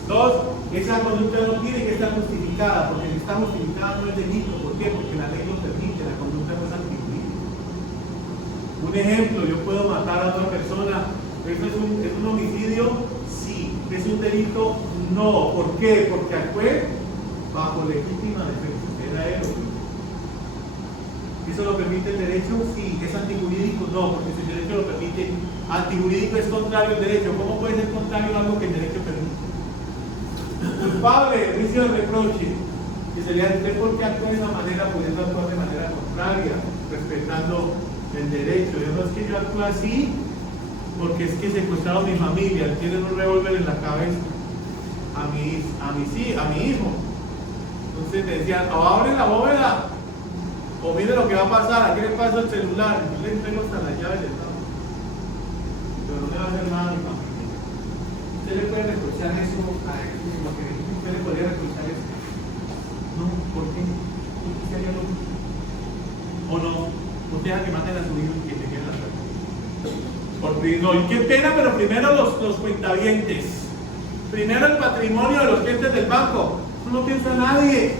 2, esa conducta no tiene que estar justificada, porque si está justificada no es delito. ¿Por qué? Porque la ley lo permite, la conducta no es antijurídica. Un ejemplo, yo puedo matar a otra persona. ¿Eso es un homicidio? Sí. ¿Es un delito? No. ¿Por qué? Porque actué bajo legítima defensa. Era él. ¿Eso lo permite el derecho? Sí. ¿Es antijurídico? No, porque si el derecho lo permite, antijurídico es contrario al derecho. ¿Cómo puede ser contrario a algo que el derecho permite? Culpable, juicio de reproche. Que sería usted porque actúa de esa manera, pudiendo actuar de manera contraria, respetando el derecho. Yo no es que yo actúe así porque es que secuestraron mi familia, tienen un revólver en la cabeza a mi hijo. Entonces me decían, o abre la bóveda o mire lo que va a pasar, aquí le paso el celular. Yo le entrego hasta las llaves del carro, pero no le va a hacer nada a mi familia. ¿Usted le puede reprochar eso a él? ¿Usted le podría reprochar eso? No, ¿por qué? ¿Usted haría lo mismo? ¿O no? Usted deja que maten a su hijo y que se quede la suerte. No, y qué pena, pero primero los cuentavientes. Primero el patrimonio de los clientes del banco. No piensa nadie.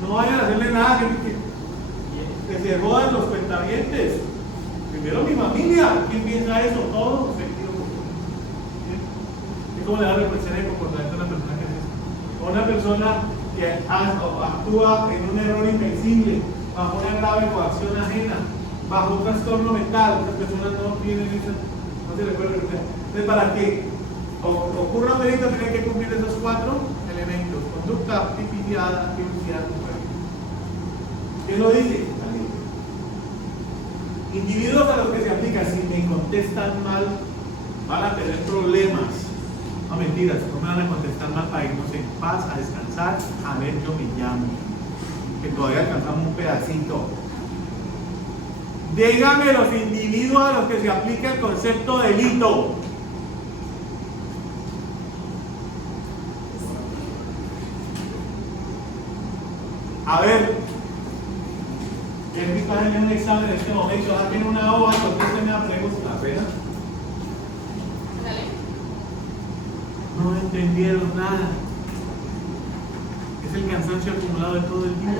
No vayan a hacerle nada que se jodan los cuentavientes. Primero mi familia. ¿Quién piensa eso? Todo sentido común. ¿Cómo le da represión de comportamiento a una persona que es eso? O una persona que actúa en un error invencible, bajo una grave coacción ajena, bajo un trastorno mental. Las personas no tienen esa, no se le puede represión. Entonces, para que ocurra un delito, tiene que cumplir esos 4 elementos: conducta tipificada, tipicidad, ¿qué lo dice? Individuos a los que se aplica, si me contestan mal, van a tener problemas. No, mentiras, no me van a contestar mal para irnos en paz, a descansar, a ver, yo me llamo, que todavía alcanzamos un pedacito. Dígame los individuos a los que se aplica el concepto de delito. A ver, ¿quién está haciendo un examen en este momento? Tiene una hoja, contésteme una pregunta, ¿verdad? No entendieron nada. Es el cansancio acumulado de todo el día.